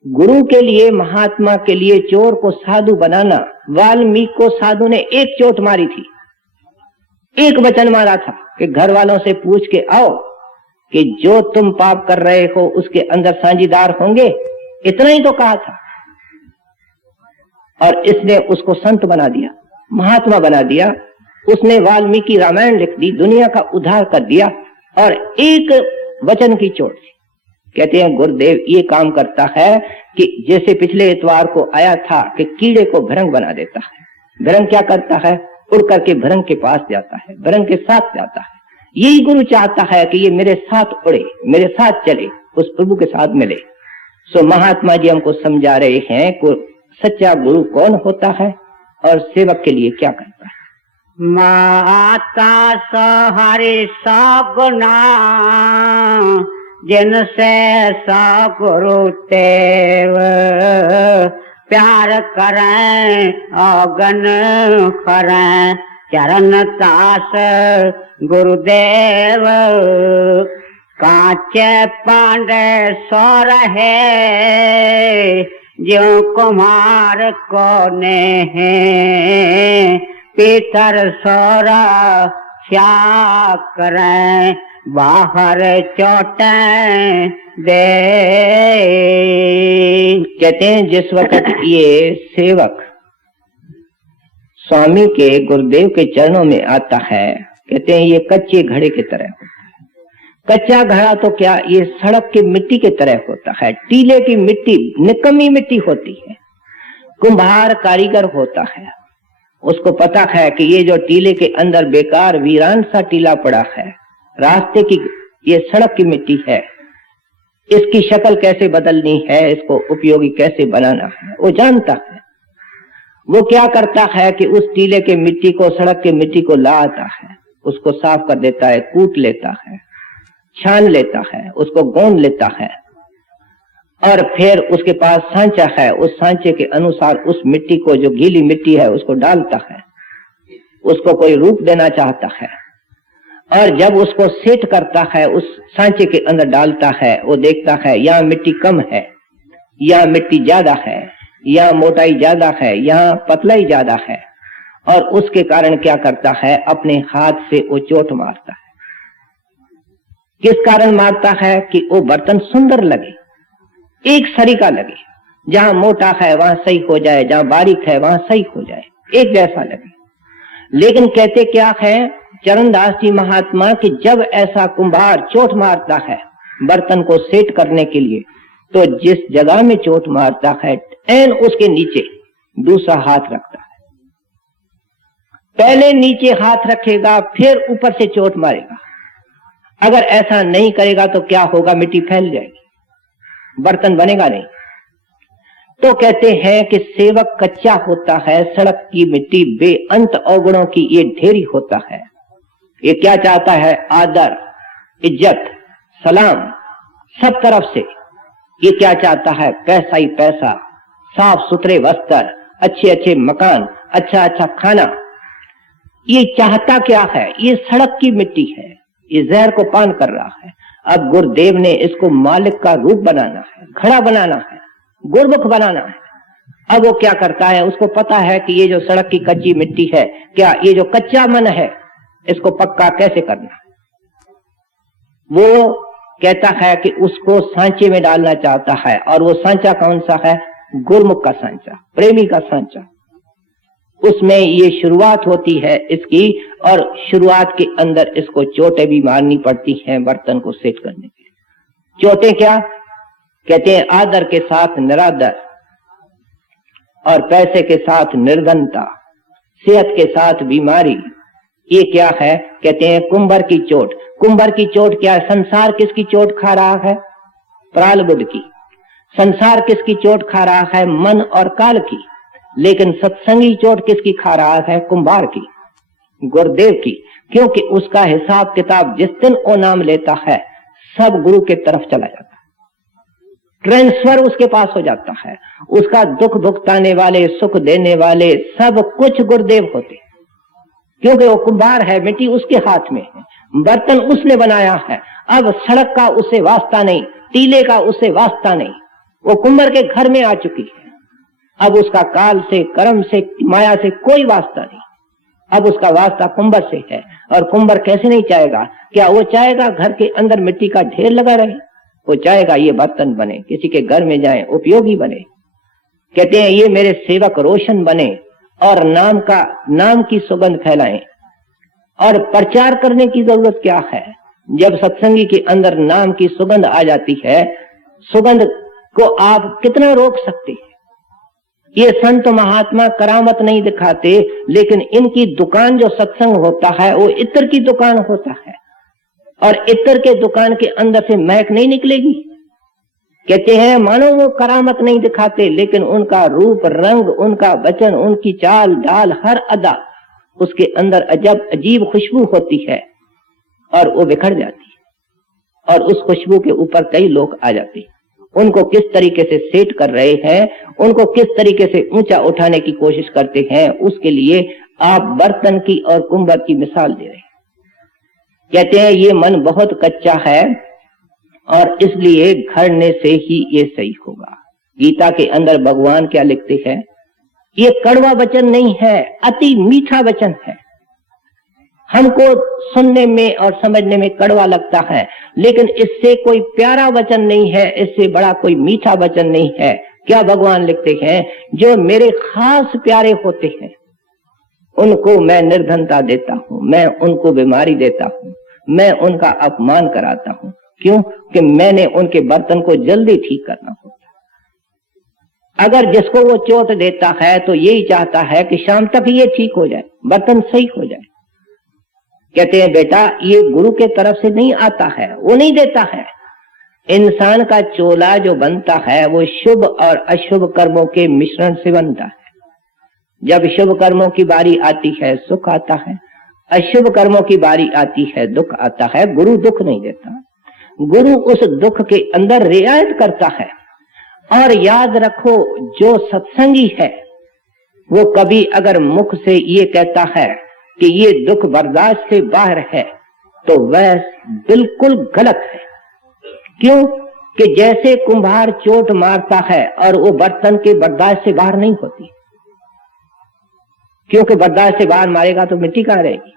गुरु के लिए, महात्मा के लिए चोर को साधु बनाना। वाल्मीकि को साधु ने एक चोट मारी थी, एक वचन मारा था कि घर वालों से पूछ के आओ कि जो तुम पाप कर रहे हो उसके अंदर साझीदार होंगे, इतना ही तो कहा था। और इसने उसको संत बना दिया, महात्मा बना दिया। उसने वाल्मीकि रामायण लिख दी, दुनिया का उद्धार कर दिया, और एक वचन की चोट थी। कहते हैं गुरुदेव ये काम करता है कि जैसे पिछले इतवार को आया था कि कीड़े को भृंग बना देता है। भृंग क्या करता है? उड़ करके भृंग के पास जाता है, भृंग के साथ जाता है। यही गुरु चाहता है कि ये मेरे साथ उड़े, मेरे साथ चले, उस प्रभु के साथ मिले। सो महात्मा जी हमको समझा रहे हैं कि सच्चा गुरु कौन होता है और सेवक के लिए क्या करता है। माता सहारे सगुना जिनसे सगुरु तेव, प्यार करें अगन करें चरण दास गुरुदेव। कांचे पांडे सो रहे जो कुमार कोने हैं, पीतर सोरा क्या करें बाहर चोटें दे। कहते हैं जिस वक्त ये सेवक स्वामी के, गुरुदेव के चरणों में आता है, कहते हैं ये कच्चे घड़े की तरह होता है। कच्चा घड़ा तो क्या, ये सड़क की मिट्टी की तरह होता है। टीले की मिट्टी निकम्मी मिट्टी होती है। कुम्हार कारीगर होता है, उसको पता है कि ये जो टीले के अंदर बेकार वीरान सा टीला पड़ा है, रास्ते की ये सड़क की मिट्टी है, इसकी शक्ल कैसे बदलनी है, इसको उपयोगी कैसे बनाना है, वो जानता है। वो क्या करता है कि उस टीले के मिट्टी को, सड़क के मिट्टी को ला आता है, उसको साफ कर देता है, कूट लेता है, छान लेता है, उसको गोंद लेता है, और फिर उसके पास सांचा है, उस सांचे के अनुसार उस मिट्टी को, जो गीली मिट्टी है, उसको डालता है। उसको कोई रूप देना चाहता है, और जब उसको सेट करता है, उस सांचे के अंदर डालता है, वो देखता है यहाँ मिट्टी कम है, यहाँ मिट्टी ज्यादा है, यहाँ मोटाई ज्यादा है, यहाँ पतलाई ज्यादा है, और उसके कारण क्या करता है, अपने हाथ से वो चोट मारता है। किस कारण मारता है? कि वो बर्तन सुंदर लगे, एक सरीका लगे, जहां मोटा है वहां सही हो जाए, जहां बारीक है वहां सही हो जाए, एक जैसा लगे। लेकिन कहते क्या है चरणदास जी महात्मा कि जब ऐसा कुंभार चोट मारता है बर्तन को सेट करने के लिए, तो जिस जगह में चोट मारता है एन उसके नीचे दूसरा हाथ रखता है। पहले नीचे हाथ रखेगा, फिर ऊपर से चोट मारेगा। अगर ऐसा नहीं करेगा तो क्या होगा? मिट्टी फैल जाएगी, बर्तन बनेगा नहीं। तो कहते हैं कि सेवक कच्चा होता है, सड़क की मिट्टी बेअंत अवगुणों की ये ढेरी होता है। ये क्या चाहता है? आदर, इज्जत, सलाम, सब तरफ से। ये क्या चाहता है? पैसा ही पैसा, साफ सुथरे वस्त्र, अच्छे अच्छे मकान, अच्छा अच्छा खाना। ये चाहता क्या है? ये सड़क की मिट्टी है, ये जहर को पान कर रहा है। अब गुरुदेव ने इसको मालिक का रूप बनाना है, घड़ा बनाना है, गुरमुख बनाना है। अब वो क्या करता है? उसको पता है कि ये जो सड़क की कच्ची मिट्टी है, क्या ये जो कच्चा मन है इसको पक्का कैसे करना है। वो कहता है कि उसको सांचे में डालना चाहता है, और वो सांचा कौन सा है? गुरमुख का सांचा, प्रेमी का सांचा। उसमें ये शुरुआत होती है इसकी, और शुरुआत के अंदर इसको चोटें भी मारनी पड़ती हैं बर्तन को सेट करने के लिए। चोटें क्या? कहते हैं आदर के साथ निरादर, और पैसे के साथ निर्धनता, सेहत के साथ बीमारी। ये क्या है? कहते हैं कुंभर की चोट। कुंभर की चोट क्या है? संसार किसकी चोट खा रहा है? प्रालबुद्ध की। संसार किसकी चोट खा रहा है? मन और काल की। लेकिन सत्संगी चोट किसकी खा रहा है? कुंभार की, गुरुदेव की। क्योंकि उसका हिसाब किताब जिस दिन वो नाम लेता है सब गुरु के तरफ चला जाता है, ट्रांसफर उसके पास हो जाता है। उसका दुख भुगताने वाले, सुख देने वाले सब कुछ गुरुदेव होते, क्योंकि वो कुंभार है, मिट्टी उसके हाथ में है, बर्तन उसने बनाया है। अब सड़क का उससे वास्ता नहीं, टीले का उससे वास्ता नहीं, वो कुंभर के घर में आ चुकी है। अब उसका काल से, कर्म से, माया से कोई वास्ता नहीं। अब उसका वास्ता कुंभर से है। और कुंभर कैसे नहीं चाहेगा? क्या वो चाहेगा घर के अंदर मिट्टी का ढेर लगा रहे? वो चाहेगा ये बर्तन बने, किसी के घर में जाए, उपयोगी बने। कहते हैं ये मेरे सेवक रोशन बने और नाम की सुगंध फैलाएं। और प्रचार करने की जरूरत क्या है? जब सत्संगी के अंदर नाम की सुगंध आ जाती है, सुगंध को आप कितना रोक सकते हैं? ये संत महात्मा करामत नहीं दिखाते, लेकिन इनकी दुकान जो सत्संग होता है वो इत्र की दुकान होता है, और इत्र के दुकान के अंदर से महक नहीं निकलेगी। कहते हैं मानो वो करामत नहीं दिखाते, लेकिन उनका रूप रंग, उनका वचन, उनकी चाल ढाल, हर अदा, उसके अंदर अजीब खुशबू होती है, और वो बिखर जाती है, और उस खुशबू के ऊपर कई लोग आ जाते हैं। उनको किस तरीके से सेट कर रहे हैं, उनको किस तरीके से ऊंचा उठाने की कोशिश करते हैं, उसके लिए आप बर्तन की और कुंभर की मिसाल दे रहे हैं। कहते हैं ये मन बहुत कच्चा है, और इसलिए घड़ने से ही ये सही होगा। गीता के अंदर भगवान क्या लिखते हैं? ये कड़वा वचन नहीं है, अति मीठा वचन है। हमको सुनने में और समझने में कड़वा लगता है, लेकिन इससे कोई प्यारा वचन नहीं है, इससे बड़ा कोई मीठा वचन नहीं है। क्या भगवान लिखते हैं? जो मेरे खास प्यारे होते हैं उनको मैं निर्धनता देता हूं, मैं उनको बीमारी देता हूं, मैं उनका अपमान कराता हूं। क्यों? कि मैंने उनके बर्तन को जल्दी ठीक करना होता। अगर जिसको वो चोट देता है तो यही चाहता है कि शाम तक ये ठीक हो जाए, बर्तन सही हो जाए। कहते हैं बेटा ये गुरु के तरफ से नहीं आता है, वो नहीं देता है। इंसान का चोला जो बनता है वो शुभ और अशुभ कर्मों के मिश्रण से बनता है। जब शुभ कर्मों की बारी आती है सुख आता है, अशुभ कर्मों की बारी आती है दुख आता है। गुरु दुख नहीं देता, गुरु उस दुख के अंदर रियायत करता है। और याद रखो जो सत्संगी है वो कभी अगर मुख से ये कहता है कि ये दुख बर्दाश्त से बाहर है, तो वह बिल्कुल गलत है। क्यों कि जैसे कुम्हार चोट मारता है और वो बर्तन के बर्दाश्त से बाहर नहीं होती, क्योंकि बर्दाश्त से बाहर मारेगा तो मिट्टी कहां रहेगी।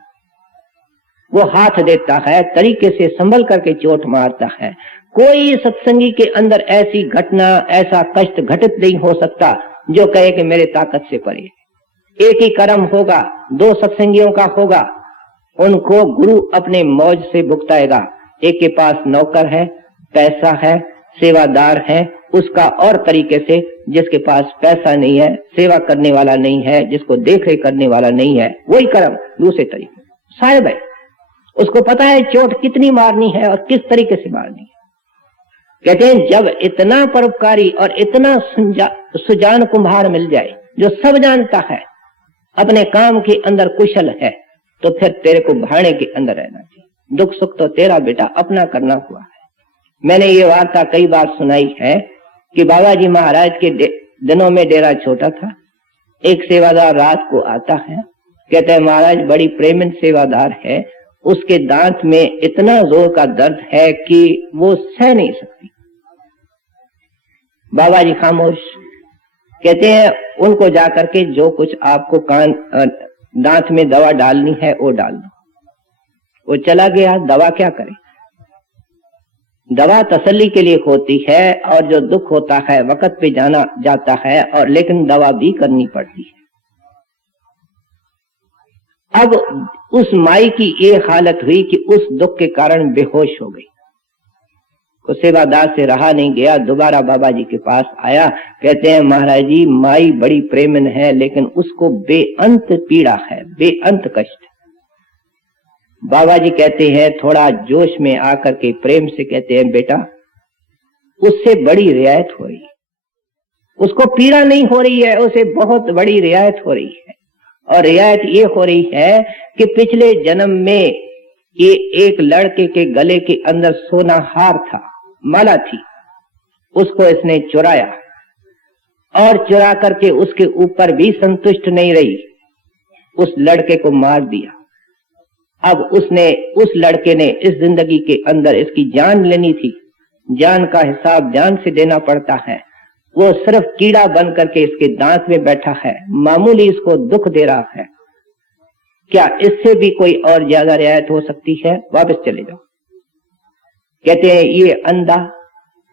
वो हाथ देता है, तरीके से संभल करके चोट मारता है। कोई सत्संगी के अंदर ऐसी घटना, ऐसा कष्ट घटित नहीं हो सकता जो कहे कि मेरे ताकत से परे। एक ही कर्म होगा, दो सत्संगियों का होगा, उनको गुरु अपने मौज से भुगताएगा। एक के पास नौकर है, पैसा है, सेवादार है, उसका और तरीके से। जिसके पास पैसा नहीं है, सेवा करने वाला नहीं है, जिसको देख रेख करने वाला नहीं है, वही कर्म दूसरे तरीके साहेब है। उसको पता है चोट कितनी मारनी है और किस तरीके से मारनी है। कहते हैं जब इतना परोपकारी और इतना सुजान कुम्हार मिल जाए जो सब जानता है, अपने काम के अंदर कुशल है, तो फिर तेरे को भाड़े के अंदर रहना चाहिए। दुख सुख तो तेरा बेटा अपना करना हुआ है। मैंने ये वार्ता कई बार सुनाई है कि बाबा जी महाराज के दिनों में डेरा छोटा था। एक सेवादार रात को आता है, कहते हैं महाराज बड़ी प्रेमित सेवादार है, उसके दांत में इतना जोर का दर्द है कि वो सह नहीं सकती। बाबा जी खामोश। कहते हैं उनको जाकर के जो कुछ आपको दांत में दवा डालनी है वो डाल दो। वो चला गया। दवा क्या करे? दवा तसल्ली के लिए होती है और जो दुख होता है वक्त पे जाना जाता है, और लेकिन दवा भी करनी पड़ती है। अब उस माई की ये हालत हुई कि उस दुख के कारण बेहोश हो गई। वो सेवादार से रहा नहीं गया, दोबारा बाबा जी के पास आया। कहते हैं महाराज जी माई बड़ी प्रेमन है, लेकिन उसको बेअंत पीड़ा है, बेअंत कष्ट। बाबा जी कहते हैं थोड़ा जोश में आकर के प्रेम से कहते हैं बेटा उससे बड़ी रियायत हो रही है, उसको पीड़ा नहीं हो रही है, उसे बहुत बड़ी रियायत हो रही है। और रियायत ये हो रही है कि पिछले जन्म में ये एक लड़के के गले के अंदर सोना हार था, माला थी, उसको इसने चुराया और चुरा करके उसके ऊपर भी संतुष्ट नहीं रही, उस लड़के को मार दिया। अब उस लड़के ने इस जिंदगी के अंदर इसकी जान लेनी थी, जान का हिसाब जान से देना पड़ता है। वो सिर्फ कीड़ा बन करके इसके दांत में बैठा है, मामूली इसको दुख दे रहा है। क्या इससे भी कोई और ज्यादा रियायत हो सकती है? वापस चले जाओ। कहते हैं ये अंधा,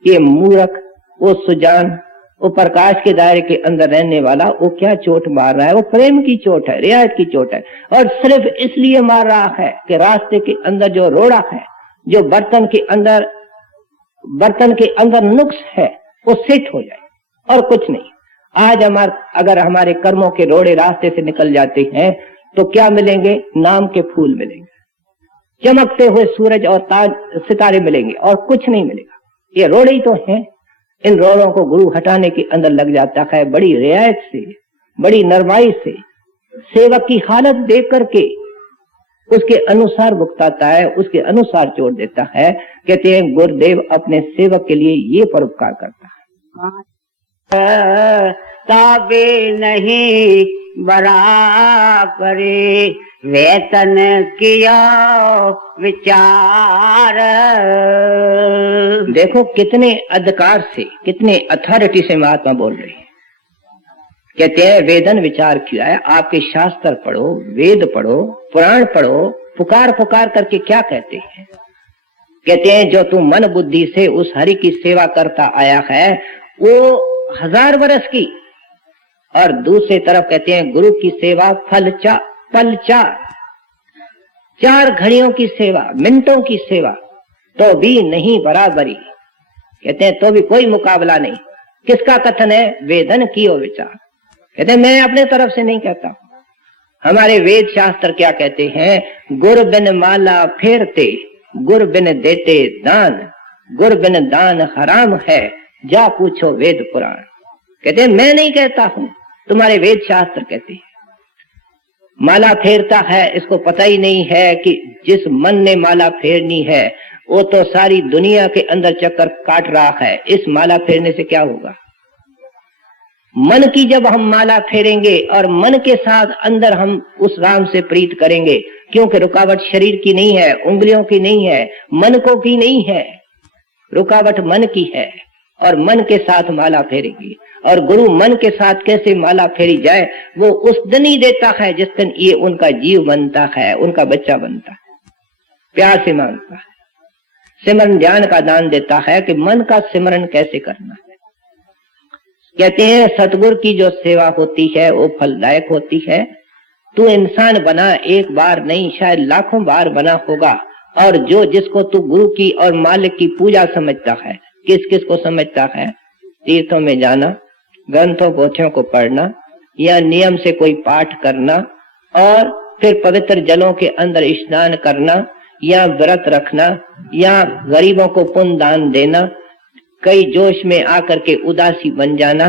ये मूर्ख, वो सुजान, वो प्रकाश के दायरे के अंदर रहने वाला, वो क्या चोट मार रहा है? वो प्रेम की चोट है, रियायत की चोट है। और सिर्फ इसलिए मार रहा है कि रास्ते के अंदर जो रोड़ा है, जो बर्तन के अंदर नुक्स है, वो सेट हो जाए, और कुछ नहीं। आज अगर हमारे कर्मों के रोड़े रास्ते से निकल जाते हैं तो क्या मिलेंगे? नाम के फूल मिलेंगे, चमकते हुए सूरज और सितारे मिलेंगे, और कुछ नहीं मिलेगा। ये रोड़े ही तो हैं। इन रोड़ों को गुरु हटाने के अंदर लग जाता है, बड़ी रियायत से, बड़ी नरमाई से, सेवक की हालत देख करके उसके अनुसार भुगताता है, उसके अनुसार छोड़ देता है। कहते हैं गुरुदेव अपने सेवक के लिए ये परोपकार करता है। ताबे नहीं बरा करे वेतन किया विचार। देखो कितने अधिकार से, कितने अथॉरिटी से महात्मा बोल रहे हैं। कहते हैं वेदन विचार किया है। आपके शास्त्र पढ़ो, वेद पढ़ो, पुराण पढ़ो, पुकार पुकार करके क्या कहते हैं? कहते हैं जो तू मन बुद्धि से उस हरि की सेवा करता आया है वो 1000 वर्ष की, और दूसरी तरफ कहते हैं गुरु की सेवा पल 4 घड़ियों की सेवा, मिनटों की सेवा, तो भी नहीं बराबरी। कहते हैं तो भी कोई मुकाबला नहीं। किसका कथन है? वेदन कियो विचार। कहते हैं मैं अपने तरफ से नहीं कहता, हमारे वेद शास्त्र क्या कहते हैं? गुर बिन माला फेरते, गुर बिन देते दान, गुर बिन दान हराम है, जा पूछो वेद पुराण। कहते हैं मैं नहीं कहता हूं, तुम्हारे वेद शास्त्र कहते हैं। माला फेरता है, इसको पता ही नहीं है कि जिस मन ने माला फेरनी है वो तो सारी दुनिया के अंदर चक्कर काट रहा है। इस माला फेरने से क्या होगा? मन की जब हम माला फेरेंगे और मन के साथ अंदर हम उस राम से प्रीत करेंगे, क्योंकि रुकावट शरीर की नहीं है, उंगलियों की नहीं है, मनकों की नहीं है, रुकावट मन की है। और मन के साथ माला फेरेंगे। और गुरु मन के साथ कैसे माला फेरी जाए, वो उस दिन ही देता है जिस दिन ये उनका जीव बनता है, उनका बच्चा बनता है, प्यार से मांगता है, सिमरन ध्यान का दान देता है कि मन का सिमरन कैसे करना है। कहते हैं सतगुरु की जो सेवा होती है वो फलदायक होती है। तू इंसान बना एक बार नहीं, शायद लाखों बार बना होगा। और जो जिसको तू गुरु की और मालिक की पूजा समझता है, किस किस को समझता है? तीर्थों में जाना, ग्रंथों पोथियों को पढ़ना, या नियम से कोई पाठ करना, और फिर पवित्र जलों के अंदर स्नान करना, या व्रत रखना, या गरीबों को पुण्य दान देना, कई जोश में आकर के उदासी बन जाना,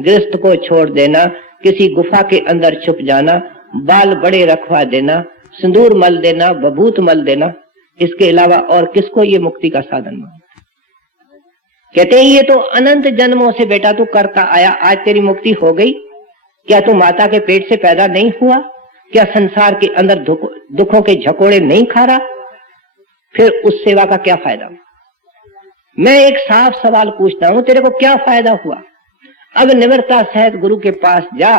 गृहस्थ को छोड़ देना, किसी गुफा के अंदर छुप जाना, बाल बड़े रखवा देना, सिंदूर मल देना, बभूत मल देना, इसके अलावा और किसको ये मुक्ति का साधन मानते? कहते हैं ये तो अनंत जन्मों से बेटा तू करता आया, आज तेरी मुक्ति हो गई। क्या तू माता के पेट से पैदा नहीं हुआ? क्या संसार के अंदर दुखों के झकोड़े नहीं खा रहा? फिर उस सेवा का क्या फायदा? मैं एक साफ सवाल पूछता हूं, तेरे को क्या फायदा हुआ? अब निवृत्ता सहित गुरु के पास जा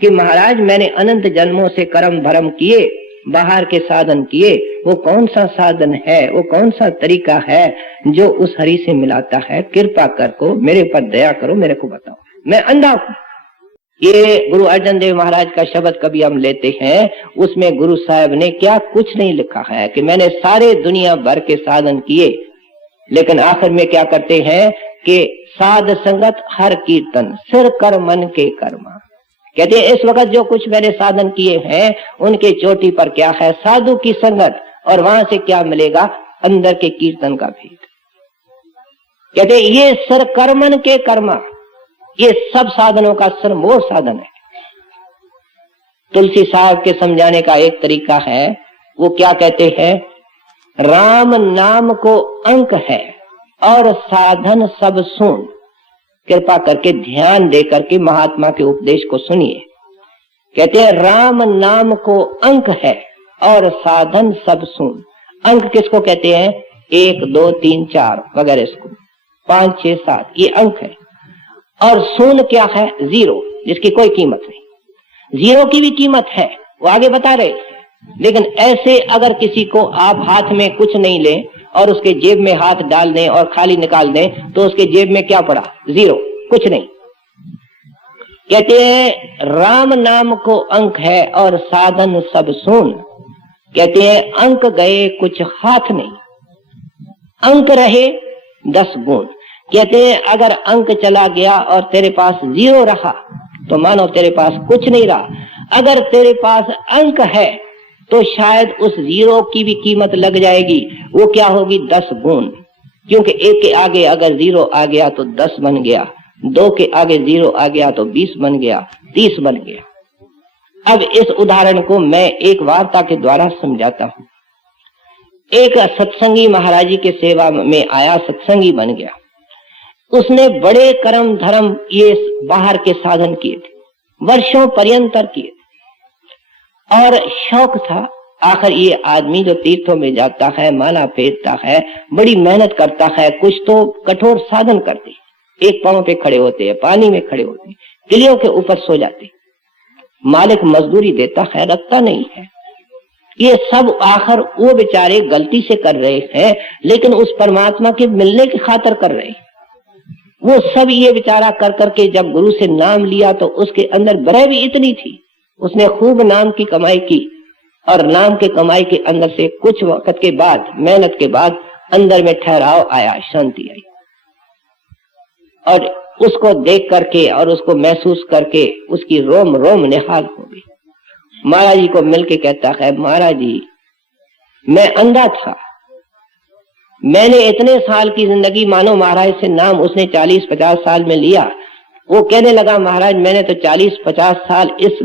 कि महाराज मैंने अनंत जन्मों से कर्म भरम किए, बाहर के साधन किए, वो कौन सा साधन है, वो कौन सा तरीका है जो उस हरि से मिलाता है? कृपा कर को मेरे पर दया करो, मेरे को बताओ, मैं अंधा हूं। ये गुरु अर्जन देव महाराज का शब्द कभी हम लेते हैं, उसमें गुरु साहब ने क्या कुछ नहीं लिखा है कि मैंने सारे दुनिया भर के साधन किए, लेकिन आखिर में क्या करते हैं कि साध संगत हर कीर्तन सिर कर मन के कर्मा। कहते हैं इस वक्त जो कुछ मैंने साधन किए हैं उनके चोटी पर क्या है? साधु की संगत, और वहां से क्या मिलेगा? अंदर के कीर्तन का भेद। कहते हैं ये सर कर्मन के कर्मा, ये सब साधनों का सरमोर साधन है। तुलसी साहब के समझाने का एक तरीका है, वो क्या कहते हैं? राम नाम को अंक है और साधन सब सुन। कृपा करके ध्यान दे करके महात्मा के उपदेश को सुनिए। कहते हैं राम नाम को अंक है और साधन सब सुन। अंक किसको कहते हैं? 1 2 3 4 वगैरह, इसको 5 6 7 ये अंक है। और सुन क्या है? 0, जिसकी कोई कीमत नहीं। 0 की भी कीमत है, वो आगे बता रहे। लेकिन ऐसे अगर किसी को आप हाथ में कुछ नहीं लें और उसके जेब में हाथ डाल दें और खाली निकाल दें, तो उसके जेब में क्या पड़ा? 0, कुछ नहीं। कहते हैं राम नाम को अंक है और साधन सब सुन। कहते हैं अंक गए कुछ हाथ नहीं, अंक रहे 10 गुण। कहते हैं अगर अंक चला गया और तेरे पास 0 रहा तो मानो तेरे पास कुछ नहीं रहा। अगर तेरे पास अंक है तो शायद उस 0 की भी कीमत लग जाएगी। वो क्या होगी? 10 गुण। क्योंकि 1 के आगे अगर 0 आ गया तो 10 बन गया, 2 के आगे 0 आ गया तो 20 बन गया, 30 बन गया। अब इस उदाहरण को मैं एक वार्ता के द्वारा समझाता हूं। एक सत्संगी महाराज जी के सेवा में आया, सत्संगी बन गया। उसने बड़े कर्म धर्म ये बाहर के साधन किए थे, वर्षों पर्यंतर किए, और शौक था। आखिर ये आदमी जो तीर्थों में जाता है, माला फेरता है, बड़ी मेहनत करता है, कुछ तो कठोर साधन करते, एक पांव पे खड़े होते हैं, पानी में खड़े होते हैं, किलियों के ऊपर सो जाते, मालिक मजदूरी देता है, रखता नहीं है। ये सब आखिर वो बेचारे गलती से कर रहे हैं, लेकिन उस परमात्मा के मिलने की खातिर कर रहे हैं। वो सब ये बेचारा कर करके जब गुरु से नाम लिया तो उसके अंदर बरह भी इतनी थी, उसने खूब नाम की कमाई की, और नाम के कमाई के अंदर से कुछ वक्त के बाद, मेहनत के बाद, अंदर में ठहराव आया, शांति आई। और उसको देख करके और उसको महसूस करके उसकी रोम रोम निहाल हो गई। महाराज जी को मिलके कहता है, महाराज जी मैं अंधा था, मैंने इतने साल की जिंदगी मानो महाराज से नाम उसने 40-50 साल में लिया। वो कहने लगा महाराज मैंने तो 40-50 साल इस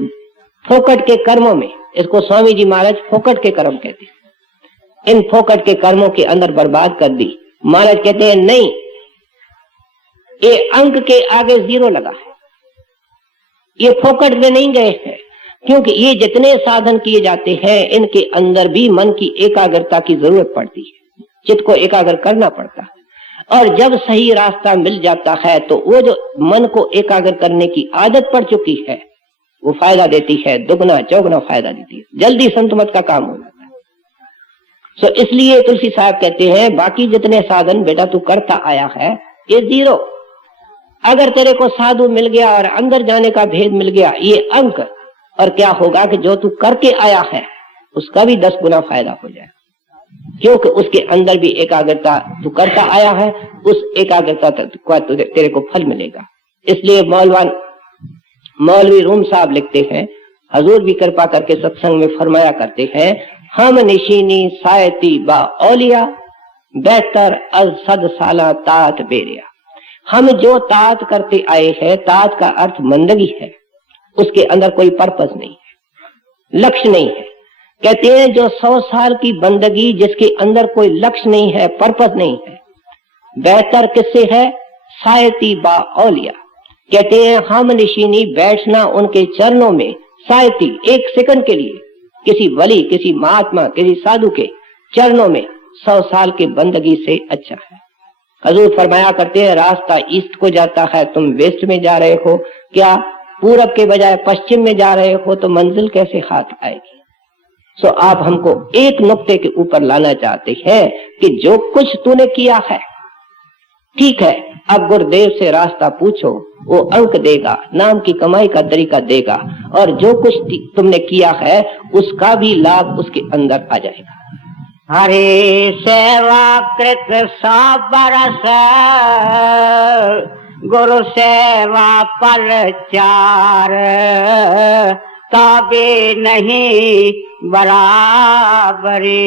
फोकट के कर्मों में, इसको स्वामी जी महाराज फोकट के कर्म कहते, इन फोकट के कर्मों के अंदर बर्बाद कर दी। महाराज कहते हैं नहीं, ये अंक के आगे 0 लगा है, ये फोकट में नहीं गए हैं, क्योंकि ये जितने साधन किए जाते हैं इनके अंदर भी मन की एकाग्रता की जरूरत पड़ती है, चित्त को एकाग्र करना पड़ता है। और जब सही रास्ता मिल जाता है तो वो जो मन को एकाग्र करने की आदत पड़ चुकी है वो फायदा देती है, दुगना चौगुना फायदा देती है, जल्दी संतमत का काम हो जाता है। सो इसलिए तुलसी साहब कहते हैं बाकी जितने साधन बेटा तू करता आया है ये जीरो। अगर तेरे को साधु मिल गया और अंदर जाने का भेद मिल गया ये अंक, और क्या होगा कि जो तू करके आया है उसका भी 10 गुना फायदा हो जाए, क्योंकि उसके अंदर भी एकाग्रता तू करता आया है, उस एकाग्रता का तेरे को फल मिलेगा। इसलिए मौलवी रूम साहब लिखते हैं, हजूर भी कृपा करके सत्संग में फरमाया करते हैं, हम निशीनी सायती बा औलिया बेहतर अज सद साला तात बेरिया। हम जो तात करते आए हैं, तात का अर्थ मंदगी है, उसके अंदर कोई पर्पस नहीं है, लक्ष्य नहीं है। कहते हैं जो 100 साल की बंदगी जिसके अंदर कोई लक्ष्य नहीं है, पर्पस नहीं है, बेहतर किससे है? सायती बा औलिया। कहते हैं हम निशीनी बैठना उनके चरणों में, सायती 1 सेकंड के लिए किसी वली, किसी महात्मा, किसी साधु के चरणों में 100 साल की बंदगी से अच्छा है। हजूर फरमाया करते हैं रास्ता ईस्ट को जाता है, तुम वेस्ट में जा रहे हो, क्या पूरब के बजाय पश्चिम में जा रहे हो, तो मंजिल कैसे हाथ आएगी। सो आप हमको एक नुक्ते के ऊपर लाना चाहते हैं कि जो कुछ तूने किया है ठीक है, अब गुरुदेव से रास्ता पूछो, वो अंक देगा, नाम की कमाई का तरीका देगा, और जो कुछ तुमने किया है उसका भी लाभ उसके अंदर आ जाएगा। हरे सेवा कृत 100 बरस, गुरु सेवा पर 4, ताबे नहीं बराबरी,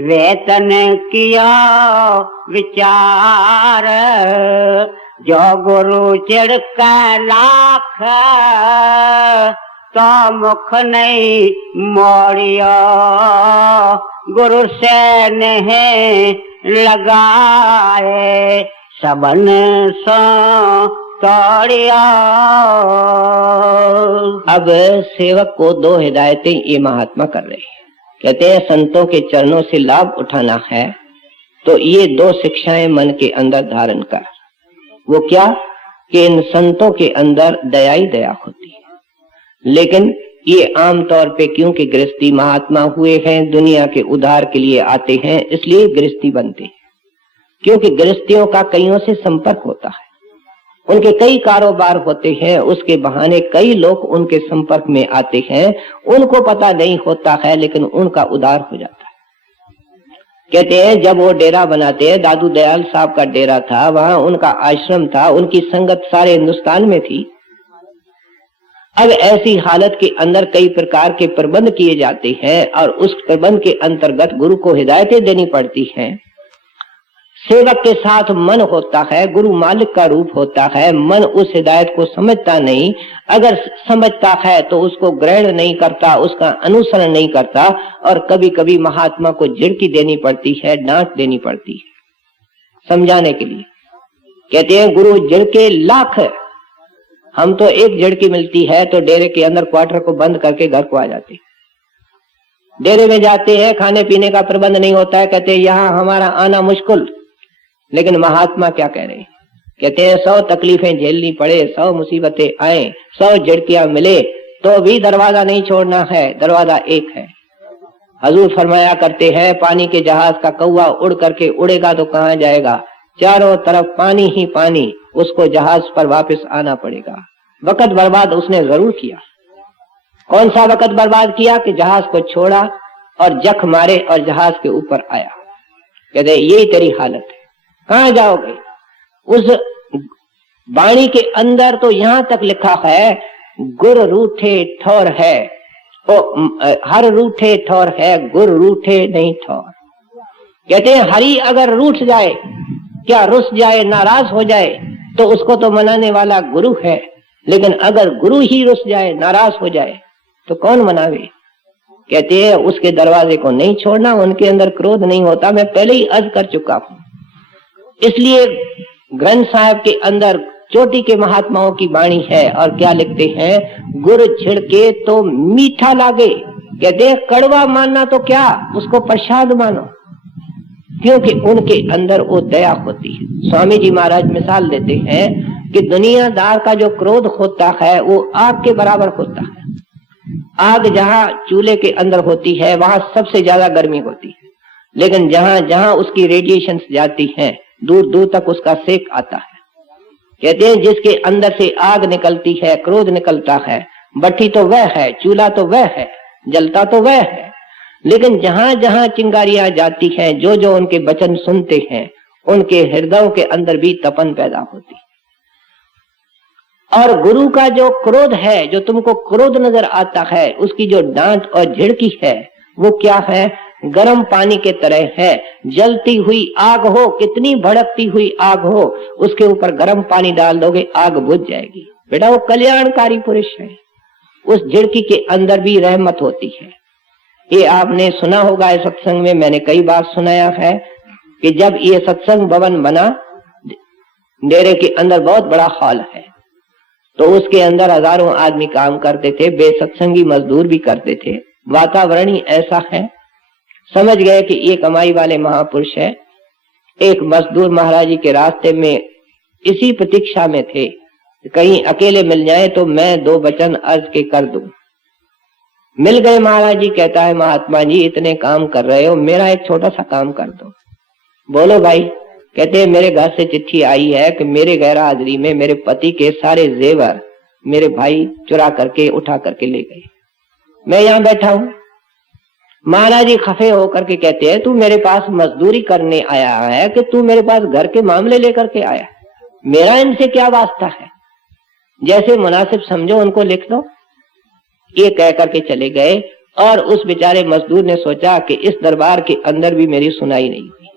वेतन किया विचार, जो गुरु चिड़क लाख, तो मुख नहीं मोड़ियो, गुरु से नहीं लगाए, सबन सो तोड़ियो। अब सेवक को 2 हिदायतें ये महात्मा कर रहे हैं। कहते हैं संतों के चरणों से लाभ उठाना है तो ये 2 शिक्षाएं मन के अंदर धारण कर। वो क्या? कि इन संतों के अंदर दया ही दया होती है, लेकिन ये आम तौर पे क्योंकि गृहस्थी महात्मा हुए हैं, दुनिया के उद्धार के लिए आते हैं, इसलिए गृहस्थी बनते हैं। क्योंकि गृहस्थियों का कईयों से संपर्क होता है, उनके कई कारोबार होते हैं, उसके बहाने कई लोग उनके संपर्क में आते हैं, उनको पता नहीं होता है लेकिन उनका उद्धार हो जाता है। कहते हैं जब वो डेरा बनाते हैं, दादू दयाल साहब का डेरा था, वहां उनका आश्रम था, उनकी संगत सारे हिंदुस्तान में थी। अब ऐसी हालत के अंदर कई प्रकार के प्रबंध किए जाते हैं और उस प्रबंध के अंतर्गत गुरु को हिदायतें देनी पड़ती हैं। सेवक के साथ मन होता है, गुरु मालिक का रूप होता है, मन उस हिदायत को समझता नहीं, अगर समझता है तो उसको ग्रहण नहीं करता, उसका अनुसरण नहीं करता, और कभी कभी महात्मा को झिड़की देनी पड़ती है, डांट देनी पड़ती है समझाने के लिए। कहते हैं गुरु झिड़के लाख, हम तो एक झिड़की मिलती है तो डेरे के अंदर क्वार्टर को बंद करके घर को आ जाते। डेरे में जाते हैं, खाने पीने का प्रबंध नहीं होता है, कहते हैं यहाँ हमारा आना मुश्किल। लेकिन महात्मा क्या कह रहे हैं? कहते हैं 100 तकलीफें झेलनी पड़े, 100 मुसीबतें आए, 100 झिड़कियां मिले, तो भी दरवाजा नहीं छोड़ना है, दरवाजा एक है। हजूर फरमाया करते हैं पानी के जहाज का कौवा उड़ करके उड़ेगा तो कहाँ जाएगा, चारों तरफ पानी ही पानी, उसको जहाज पर वापस आना पड़ेगा। वक्त बर्बाद उसने जरूर किया। कौन सा वक्त बर्बाद किया? कि जहाज को छोड़ा और जख मारे और जहाज के ऊपर आया। कहते यही तेरी हालत है, कहाँ जाओगे? उस वाणी के अंदर तो यहां तक लिखा है गुर रूठे ठौर है, हर रूठे ठौर है, गुर रूठे नहीं ठौर। कहते हैं हरि अगर रूठ जाए, क्या रुस जाए, नाराज हो जाए, तो उसको तो मनाने वाला गुरु है, लेकिन अगर गुरु ही रुस जाए, नाराज हो जाए, तो कौन मनावे? कहते हैं उसके दरवाजे को नहीं छोड़ना, उनके अंदर क्रोध नहीं होता। मैं पहले ही अर्ज कर चुका हूं। इसलिए ग्रंथ साहब के अंदर चोटी के महात्माओं की वाणी है। और क्या लिखते हैं, गुर छिड़के तो मीठा लागे। कहते हैं कड़वा मानना तो क्या, उसको प्रसाद मानो, क्योंकि उनके अंदर वो दया होती है। स्वामी जी महाराज मिसाल देते हैं कि दुनियादार का जो क्रोध होता है वो आग के बराबर होता है। आग जहां चूल्हे के अंदर होती है वहां सबसे ज्यादा गर्मी होती है, लेकिन जहां जहां उसकी रेडिएशन जाती है दूर दूर तक उसका सेक आता है। कहते हैं जिसके अंदर से आग निकलती है, क्रोध निकलता है, भट्टी तो वह है, चूल्हा तो वह है, जलता तो वह है, लेकिन जहां जहां चिंगारियां जाती हैं, जो जो उनके वचन सुनते हैं, उनके हृदयों के अंदर भी तपन पैदा होती है। और गुरु का जो क्रोध है, जो तुमको क्रोध नजर आता है, उसकी जो डांट और झिड़की है वो क्या है, गर्म पानी के तरह है। जलती हुई आग हो, कितनी भड़कती हुई आग हो, उसके ऊपर गर्म पानी डाल दोगे आग बुझ जाएगी। बेटा वो कल्याणकारी पुरुष है, उस झिड़की के अंदर भी रहमत होती है। ये आपने सुना होगा इस सत्संग में, मैंने कई बार सुनाया है कि जब ये सत्संग भवन बना, डेरे के अंदर बहुत बड़ा हॉल है, तो उसके अंदर हजारों आदमी काम करते थे, बेसत्संगी मजदूर भी करते थे। वातावरण ही ऐसा है, समझ गए कि ये कमाई वाले महापुरुष है। एक मजदूर महाराज जी के रास्ते में इसी प्रतीक्षा में थे, कहीं अकेले मिल जाए तो मैं दो वचन अर्ज के कर दूं। मिल गए महाराज जी, कहता है महात्मा जी इतने काम कर रहे हो, मेरा एक छोटा सा काम कर दो। बोलो भाई। कहते हैं मेरे घर से चिट्ठी आई है कि मेरे गैर हाजिरी में मेरे पति के सारे जेवर मेरे भाई चुरा करके उठा करके ले गए, मैं यहाँ बैठा हूं। महाराज जी खफे होकर के कहते हैं तू मेरे पास मजदूरी करने आया है कि तू मेरे पास घर के मामले लेकर के आया, मेरा इनसे क्या वास्ता है, जैसे मुनासिब समझो उनको लिख दो। ये कह करके चले गए। और उस बेचारे मजदूर ने सोचा कि इस दरबार के अंदर भी मेरी सुनाई नहीं हुई।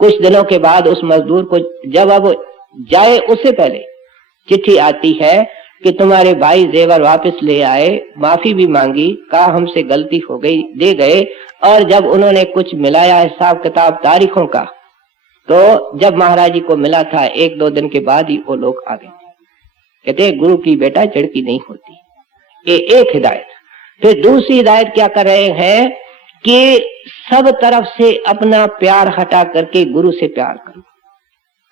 कुछ दिनों के बाद उस मजदूर को जब अब जाए उससे पहले चिट्ठी आती है कि तुम्हारे भाई जेवर वापस ले आए, माफी भी मांगी, कहा हमसे गलती हो गई, दे गए। और जब उन्होंने कुछ मिलाया हिसाब किताब तारीखों का, तो जब महाराज जी को मिला था एक दो दिन के बाद ही वो लोग आ गए। कहते गुरु की बेटा चिड़की नहीं होती। ये एक हिदायत। फिर दूसरी हिदायत क्या कर रहे हैं कि सब तरफ से अपना प्यार हटा करके गुरु से प्यार करो।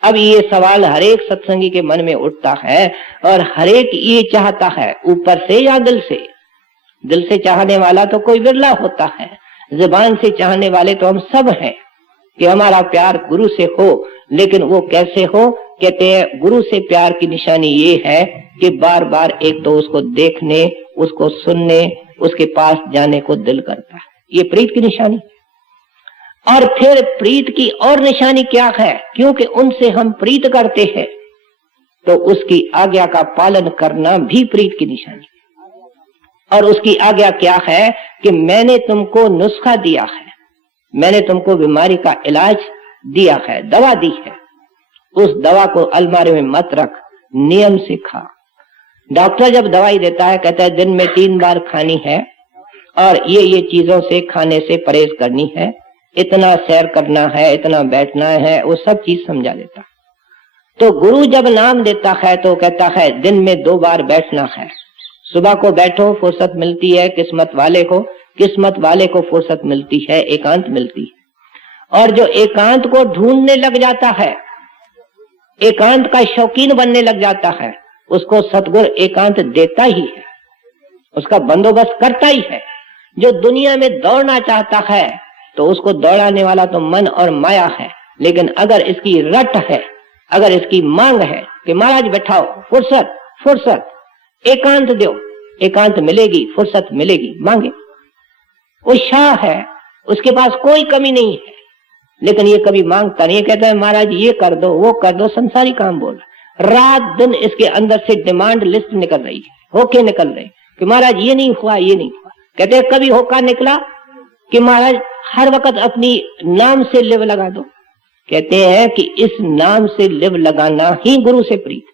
अब ये सवाल हर एक सत्संगी के मन में उठता है और हर एक ये चाहता है, ऊपर से या दिल से। दिल से चाहने वाला तो कोई बिरला होता है, जुबान से चाहने वाले तो हम सब हैं कि हमारा प्यार गुरु से हो। लेकिन वो कैसे हो? कहते हैं गुरु से प्यार की निशानी ये है कि बार बार एक तो उसको देखने, उसको सुनने, उसके पास जाने को दिल करता है, ये प्रीत की निशानी। और फिर प्रीत की और निशानी क्या है? क्योंकि उनसे हम प्रीत करते हैं तो उसकी आज्ञा का पालन करना भी प्रीत की निशानी। और उसकी आज्ञा क्या है कि मैंने तुमको नुस्खा दिया है, मैंने तुमको बीमारी का इलाज दिया है, दवा दी है, उस दवा को अलमारी में मत रख, नियम से खा। डॉक्टर जब दवाई देता है कहता है दिन में 3 बार खानी है और ये चीजों से खाने से परहेज करनी है, इतना सैर करना है, इतना बैठना है, वो सब चीज समझा देता। तो गुरु जब नाम देता है तो कहता है दिन में 2 बार बैठना है। सुबह को बैठो, फुर्सत मिलती है किस्मत वाले को फुर्सत मिलती है, एकांत मिलती है। और जो एकांत को ढूंढने लग जाता है, एकांत का शौकीन बनने लग जाता है, उसको सतगुरु एकांत देता ही है, उसका बंदोबस्त करता ही है। जो दुनिया में दौड़ना चाहता है तो उसको दौड़ाने वाला तो मन और माया है, लेकिन अगर इसकी रट है, अगर इसकी मांग है कि महाराज बैठाओ, फुर्सत एकांत दो, एकांत मिलेगी, फुर्सत मिलेगी, मांगे। वो शाह है, उसके पास कोई कमी नहीं है, लेकिन ये कभी मांगता नहीं। कहता है महाराज ये कर दो, वो कर दो, संसारी काम बोल। रात दिन इसके अंदर से डिमांड लिस्ट निकल रही है, होके निकल रही कि महाराज ये नहीं हुआ, ये नहीं हुआ। कहते हैं कभी होका निकला कि महाराज हर वक्त अपनी नाम से लिव लगा दो। कहते हैं कि इस नाम से लिव लगाना ही गुरु से प्रीत।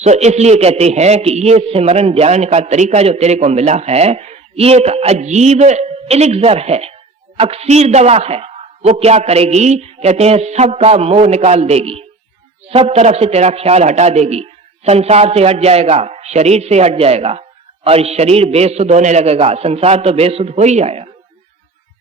सो इसलिए कहते हैं कि ये सिमरन ध्यान का तरीका जो तेरे को मिला है, ये एक अजीब एलिक्सर है, अक्सीर दवा है। वो क्या करेगी? कहते हैं सबका मोह निकाल देगी, सब तरफ से तेरा ख्याल हटा देगी, संसार से हट जाएगा, शरीर से हट जाएगा और शरीर बेसुध होने लगेगा, संसार तो बेसुध हो ही जाएगा।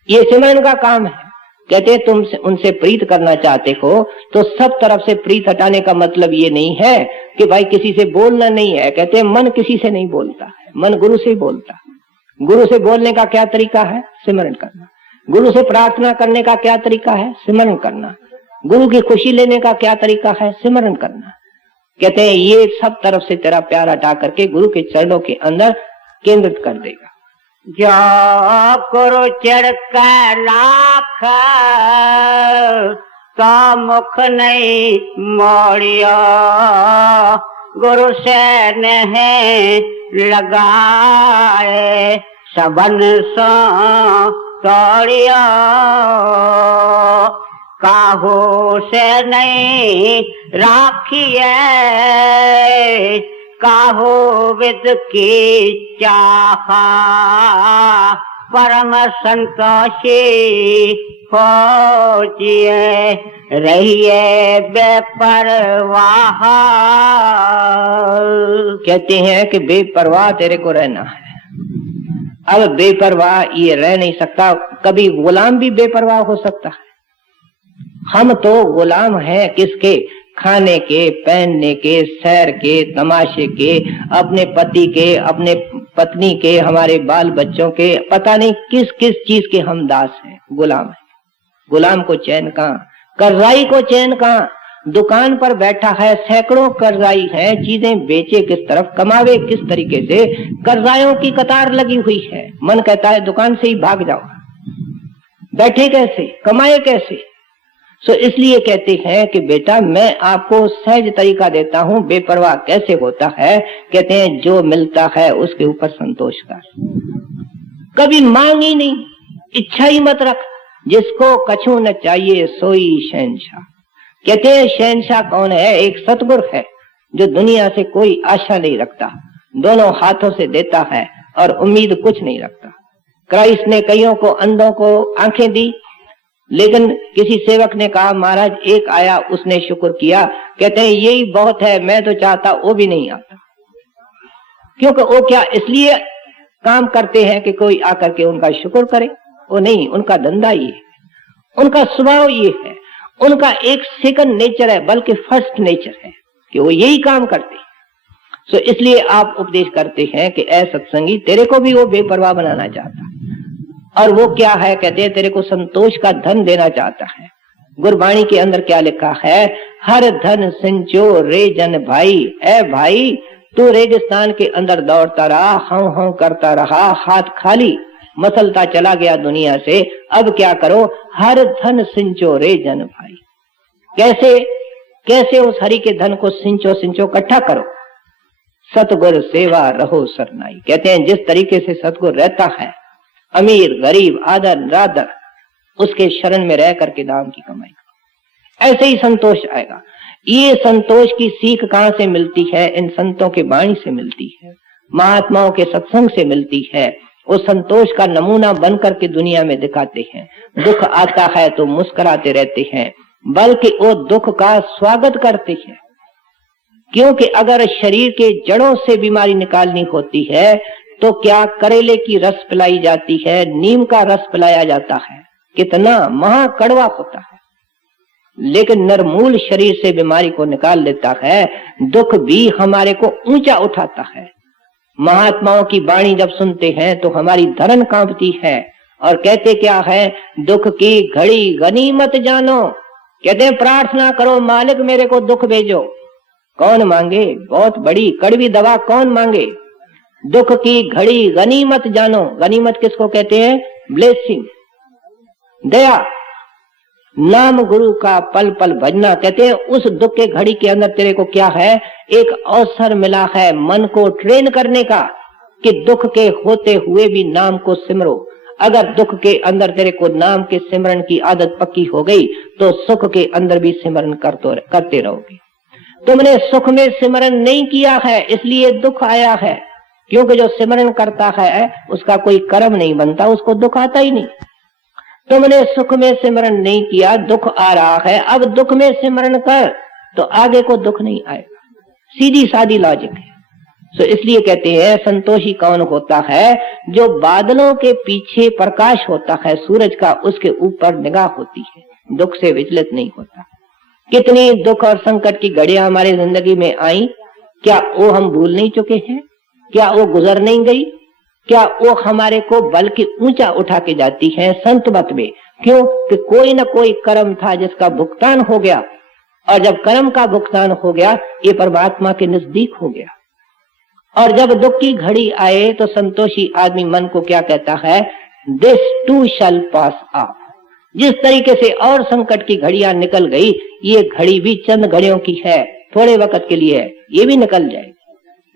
ये सिमरन का काम है। कहते तुम उनसे प्रीत करना चाहते हो तो सब तरफ से प्रीत हटाने का मतलब ये नहीं है कि भाई किसी से बोलना नहीं है। कहते मन किसी से नहीं बोलता है, मन गुरु से बोलता है। गुरु से बोलने का क्या तरीका है? सिमरन करना। गुरु से प्रार्थना करने का क्या तरीका है? सिमरन करना। गुरु की खुशी लेने का क्या तरीका है? सिमरन करना। कहते हैं ये सब तरफ से तेरा प्यार हटा करके गुरु के चरणों के अंदर केंद्रित कर देगा। जो गुरु चढ़ कर लाख तो मुख नहीं मोड़ियो, गुरु से नहीं लगाए सबन सो तोड़ियो, काहू से नहीं राखिए काहू विद की चाहा, परम संतोषी खोजिए रहिए बेपरवाह। कहते हैं कि बेपरवाह तेरे को रहना है। अब बेपरवाह ये रह नहीं सकता, कभी गुलाम भी बेपरवाह हो सकता है। हम तो गुलाम हैं किसके? खाने के, पहनने के, सैर के, तमाशे के, अपने पति के, अपने पत्नी के, हमारे बाल बच्चों के, पता नहीं किस किस चीज के हम दास हैं, गुलाम है। गुलाम को चैन कहाँ? कर्जाई को चैन कहाँ? दुकान पर बैठा है, सैकड़ों कर्जाई हैं, चीजें बेचे किस तरफ, कमावे किस तरीके से, कर्जाइयों की कतार लगी हुई है। मन कहता है दुकान से ही भाग जाओ, बैठे कैसे, कमाए कैसे? सो इसलिए कहते हैं कि बेटा मैं आपको सहज तरीका देता हूं, बेपरवाह कैसे होता है। कहते हैं जो मिलता है उसके ऊपर संतोष कर, कभी मांग ही नहीं, इच्छा ही मत रख। जिसको कछु न चाहिए सोई शहंशाह। कहते हैं शहंशाह कौन है? एक सतगुरु है जो दुनिया से कोई आशा नहीं रखता, दोनों हाथों से देता है और उम्मीद कुछ नहीं रखता। क्राइस्ट ने कईयों को, अंधों को आंखें दी, लेकिन किसी सेवक ने कहा महाराज एक आया, उसने शुक्र किया। कहते हैं यही बहुत है, मैं तो चाहता वो भी नहीं आता। क्योंकि वो क्या इसलिए काम करते हैं कि कोई आकर के उनका शुक्र करे? वो नहीं, उनका धंधा ये है, उनका स्वभाव ये है, उनका एक सेकंड नेचर है, बल्कि फर्स्ट नेचर है कि वो यही काम करते हैं। सो इसलिए आप उपदेश करते हैं कि ऐ सत्संगी तेरे को भी वो बेपरवाह बनाना चाहता है। और वो क्या है? कहते हैं तेरे को संतोष का धन देना चाहता है। गुरबाणी के अंदर क्या लिखा है? हर धन संचो रे जन भाई। ए भाई तू रेगिस्तान के अंदर दौड़ता रहा, हां हां करता रहा, हाथ खाली मसलता चला गया दुनिया से। अब क्या करो? हर धन सिंचो रे जन भाई। कैसे? कैसे उस हरि के धन को सिंचो सिंचो इकट्ठा करो। सतगुर सेवा रहो सरनाई। कहते हैं जिस तरीके से सतगुर रहता है, अमीर गरीब आदर निरादर, उसके शरण में रह करके दाम की कमाई करो, ऐसे ही संतोष आएगा। ये संतोष की सीख कहां से मिलती है? इन संतों के वाणी से मिलती है, महात्माओं के सत्संग से मिलती है। वो संतोष का नमूना बन करके दुनिया में दिखाते हैं। दुख आता है तो मुस्कुराते रहते हैं, बल्कि वो दुख का स्वागत करते हैं। क्योंकि अगर शरीर के जड़ों से बीमारी निकालनी होती है तो क्या करेले की रस पिलाई जाती है, नीम का रस पिलाया जाता है, कितना महाकड़वा होता है, लेकिन नरमूल शरीर से बीमारी को निकाल लेता है। दुख भी हमारे को ऊंचा उठाता है। महात्माओं की वाणी जब सुनते हैं तो हमारी धड़न कांपती है और कहते क्या है? दुख की घड़ी गनीमत जानो। कहते हैं प्रार्थना करो मालिक मेरे को दुख भेजो। कौन मांगे? बहुत बड़ी कड़वी दवा कौन मांगे? दुख की घड़ी गनीमत जानो। गनीमत किसको कहते हैं? ब्लेसिंग, दया, नाम गुरु का पल पल भजना। कहते हैं उस दुख के घड़ी के अंदर तेरे को क्या है? एक अवसर मिला है मन को ट्रेन करने का कि दुख के होते हुए भी नाम को सिमरो। अगर दुख के अंदर तेरे को नाम के सिमरन की आदत पक्की हो गई तो सुख के अंदर भी सिमरन करते रहोगे। तुमने सुख में सिमरन नहीं किया है इसलिए दुख आया है, क्योंकि जो सिमरन करता है उसका कोई कर्म नहीं बनता, उसको दुख आता ही नहीं। तुमने सुख में सिमरन नहीं किया, दुख आ रहा है, अब दुख में सिमरन कर। तो आगे को दुख नहीं आएगा। सीधी सादी लॉजिक है। तो इसलिए कहते हैं संतोषी कौन होता है? जो बादलों के पीछे प्रकाश होता है सूरज का, उसके ऊपर निगाह होती है, दुख से विचलित नहीं होता। कितनी दुख और संकट की घड़ियां हमारे जिंदगी में आई, क्या वो हम भूल नहीं चुके हैं? क्या वो गुजर नहीं गई? क्या वो हमारे को बल्कि ऊंचा उठा के जाती है संत मत में? क्यों कि कोई ना कोई कर्म था जिसका भुगतान हो गया, और जब कर्म का भुगतान हो गया ये परमात्मा के नजदीक हो गया। और जब दुख की घड़ी आए तो संतोषी आदमी मन को क्या कहता है? This to shell pass of. जिस तरीके से और संकट की घड़ियां निकल गई, ये घड़ी भी चंद घड़ियों की है, थोड़े वक्त के लिए है, ये भी निकल जाएगी।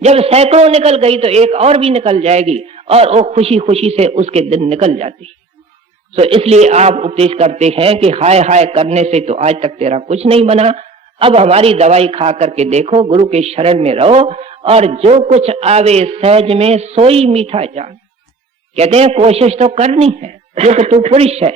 जब सैकड़ों निकल गई तो एक और भी निकल जाएगी, और वो खुशी खुशी से उसके दिन निकल जाती है। तो इसलिए आप उपदेश करते हैं कि हाय हाय करने से तो आज तक तेरा कुछ नहीं बना, अब हमारी दवाई खा करके देखो, गुरु के शरण में रहो, और जो कुछ आवे सहज में सोई मीठा जान। कहते हैं कोशिश तो करनी है, क्योंकि तू पुरुष है।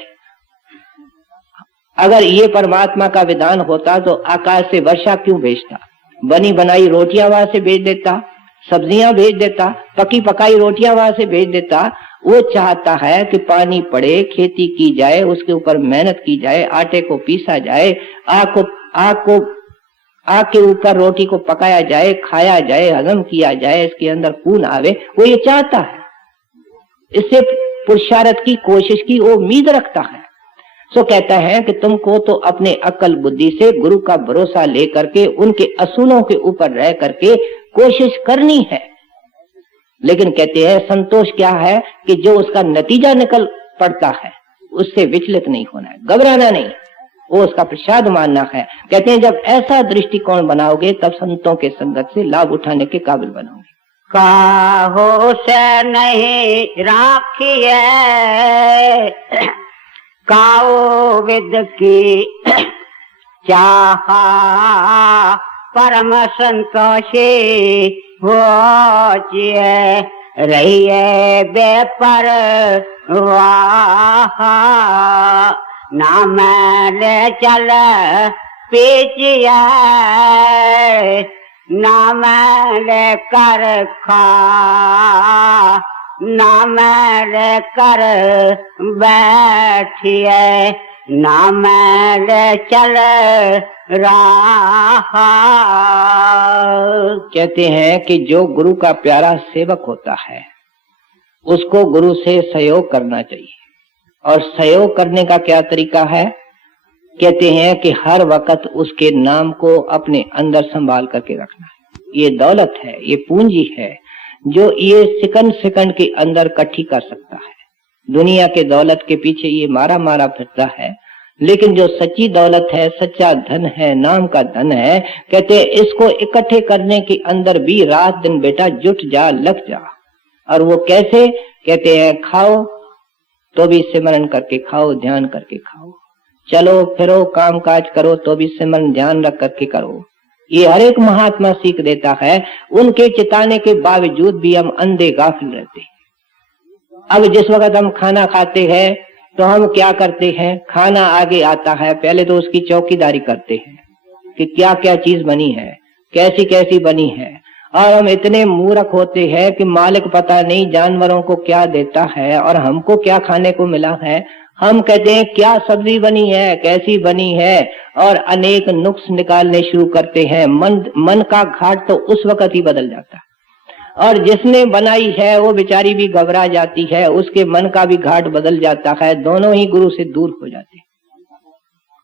अगर ये परमात्मा का विधान होता तो आकाश से वर्षा क्यों भेजता? बनी बनाई रोटियां वहां से भेज देता, सब्जियां भेज देता, पकी पकाई रोटियां वहां से भेज देता। वो चाहता है कि पानी पड़े, खेती की जाए, उसके ऊपर मेहनत की जाए, आटे को पीसा जाए, आग के ऊपर रोटी को पकाया जाए, खाया जाए, हजम किया जाए, इसके अंदर खून आवे, वो ये चाहता है। इससे पुरुषार्थ की कोशिश की वो उम्मीद रखता है। तो कहता है कि तुमको तो अपने अक्ल बुद्धि से गुरु का भरोसा लेकर के उनके असूलों के ऊपर रह करके कोशिश करनी है। लेकिन कहते हैं संतोष क्या है कि जो उसका नतीजा निकल पड़ता है उससे विचलित नहीं होना है, घबराना नहीं, वो उसका प्रसाद मानना है। कहते हैं जब ऐसा दृष्टिकोण बनाओगे तब संतों के संगत से लाभ उठाने के काबिल बनोगे। काहो से नहीं राखिए काओ विद की चाहा परम संतोषी होचिए रहिए बेपर वाह नाम ले चल पीछिए नाम ले कर खा नाम ले कर बैठिए नाम ले चल रहा। कहते हैं कि जो गुरु का प्यारा सेवक होता है उसको गुरु से सहयोग करना चाहिए। और सहयोग करने का क्या तरीका है? कहते हैं कि हर वक्त उसके नाम को अपने अंदर संभाल करके रखना है। ये दौलत है, ये पूंजी है जो ये सेकंड सेकंड के अंदर इकट्ठी कर सकता है। दुनिया के दौलत के पीछे ये मारा मारा फिरता है, लेकिन जो सच्ची दौलत है, सच्चा धन है, नाम का धन है, कहते हैं इसको इकट्ठे करने के अंदर भी रात दिन बेटा जुट जा, लग जा। और वो कैसे? कहते हैं खाओ तो भी सिमरन करके खाओ, ध्यान करके खाओ, चलो फिरो काम काज करो तो भी सिमरन ध्यान रख करके करो। ये हर एक महात्मा सीख देता है। उनके चिताने के बावजूद भी हम अंधे गाफिल रहते हैं। अब जिस वक्त हम खाना खाते हैं तो हम क्या करते हैं? खाना आगे आता है, पहले तो उसकी चौकीदारी करते हैं कि क्या क्या चीज बनी है, कैसी कैसी बनी है। और हम इतने मूर्ख होते हैं कि मालिक पता नहीं जानवरों को क्या देता है और हमको क्या खाने को मिला है। हम कहते हैं क्या सब्जी बनी है, कैसी बनी है, और अनेक नुक्स निकालने शुरू करते हैं। मन का घाट तो उस वक्त ही बदल जाता है। और जिसने बनाई है वो बेचारी भी घबरा जाती है, उसके मन का भी घाट बदल जाता है, दोनों ही गुरु से दूर हो जाते हैं।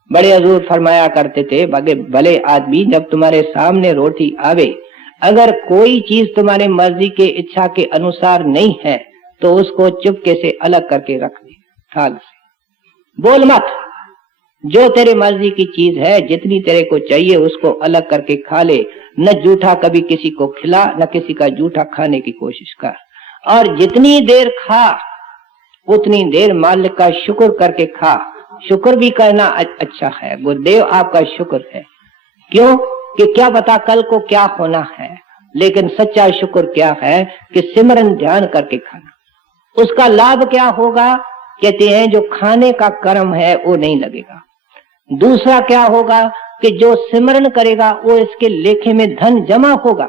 बड़े हजूर फरमाया करते थे, भले आदमी जब तुम्हारे सामने रोटी आवे, अगर कोई चीज तुम्हारे मर्जी के इच्छा के अनुसार नहीं है तो उसको चुपके से अलग करके रख दे थाल से, बोल मत। जो तेरे मर्जी की चीज है, जितनी तेरे को चाहिए उसको अलग करके खा ले। न झूठा कभी किसी को खिला, न किसी का झूठा खाने की कोशिश कर। और जितनी देर खा उतनी देर मालिक का शुक्र करके खा। शुक्र भी करना अच्छा है, गुरुदेव आपका शुक्र है। क्यों कि क्या पता कल को क्या होना है। लेकिन सच्चा शुक्र क्या है कि सिमरन ध्यान करके खाना। उसका लाभ क्या होगा? कहते हैं जो खाने का कर्म है वो नहीं लगेगा। दूसरा क्या होगा कि जो सिमरन करेगा वो इसके लेखे में धन जमा होगा,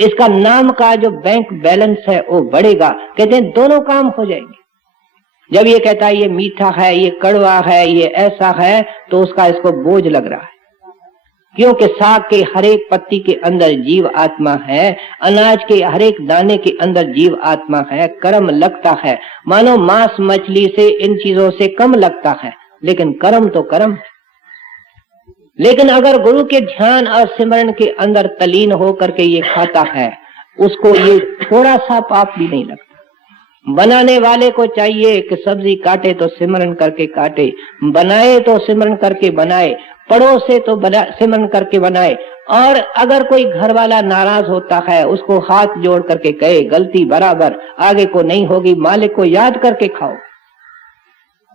इसका नाम का जो बैंक बैलेंस है वो बढ़ेगा। कहते हैं दोनों काम हो जाएंगे। जब ये कहता है ये मीठा है, ये कड़वा है, ये ऐसा है, तो उसका इसको बोझ लग रहा है, क्योंकि साग के हर एक पत्ती के अंदर जीव आत्मा है, अनाज के हर एक दाने के अंदर जीव आत्मा है। कर्म लगता है, मानो मांस मछली से इन चीजों से कम लगता है, लेकिन कर्म तो कर्म है। लेकिन अगर गुरु के ध्यान और सिमरन के अंदर तलीन हो करके ये खाता है, उसको ये थोड़ा सा पाप भी नहीं लगता। बनाने वाले को चाहिए कि सब्जी काटे तो सिमरन करके काटे, बनाए तो सिमरन करके बनाए, पड़ोसे तो सिमरन करके बनाए। और अगर कोई घर वाला नाराज होता है, उसको हाथ जोड़ करके कहे गलती बराबर, आगे को नहीं होगी, मालिक को याद करके खाओ।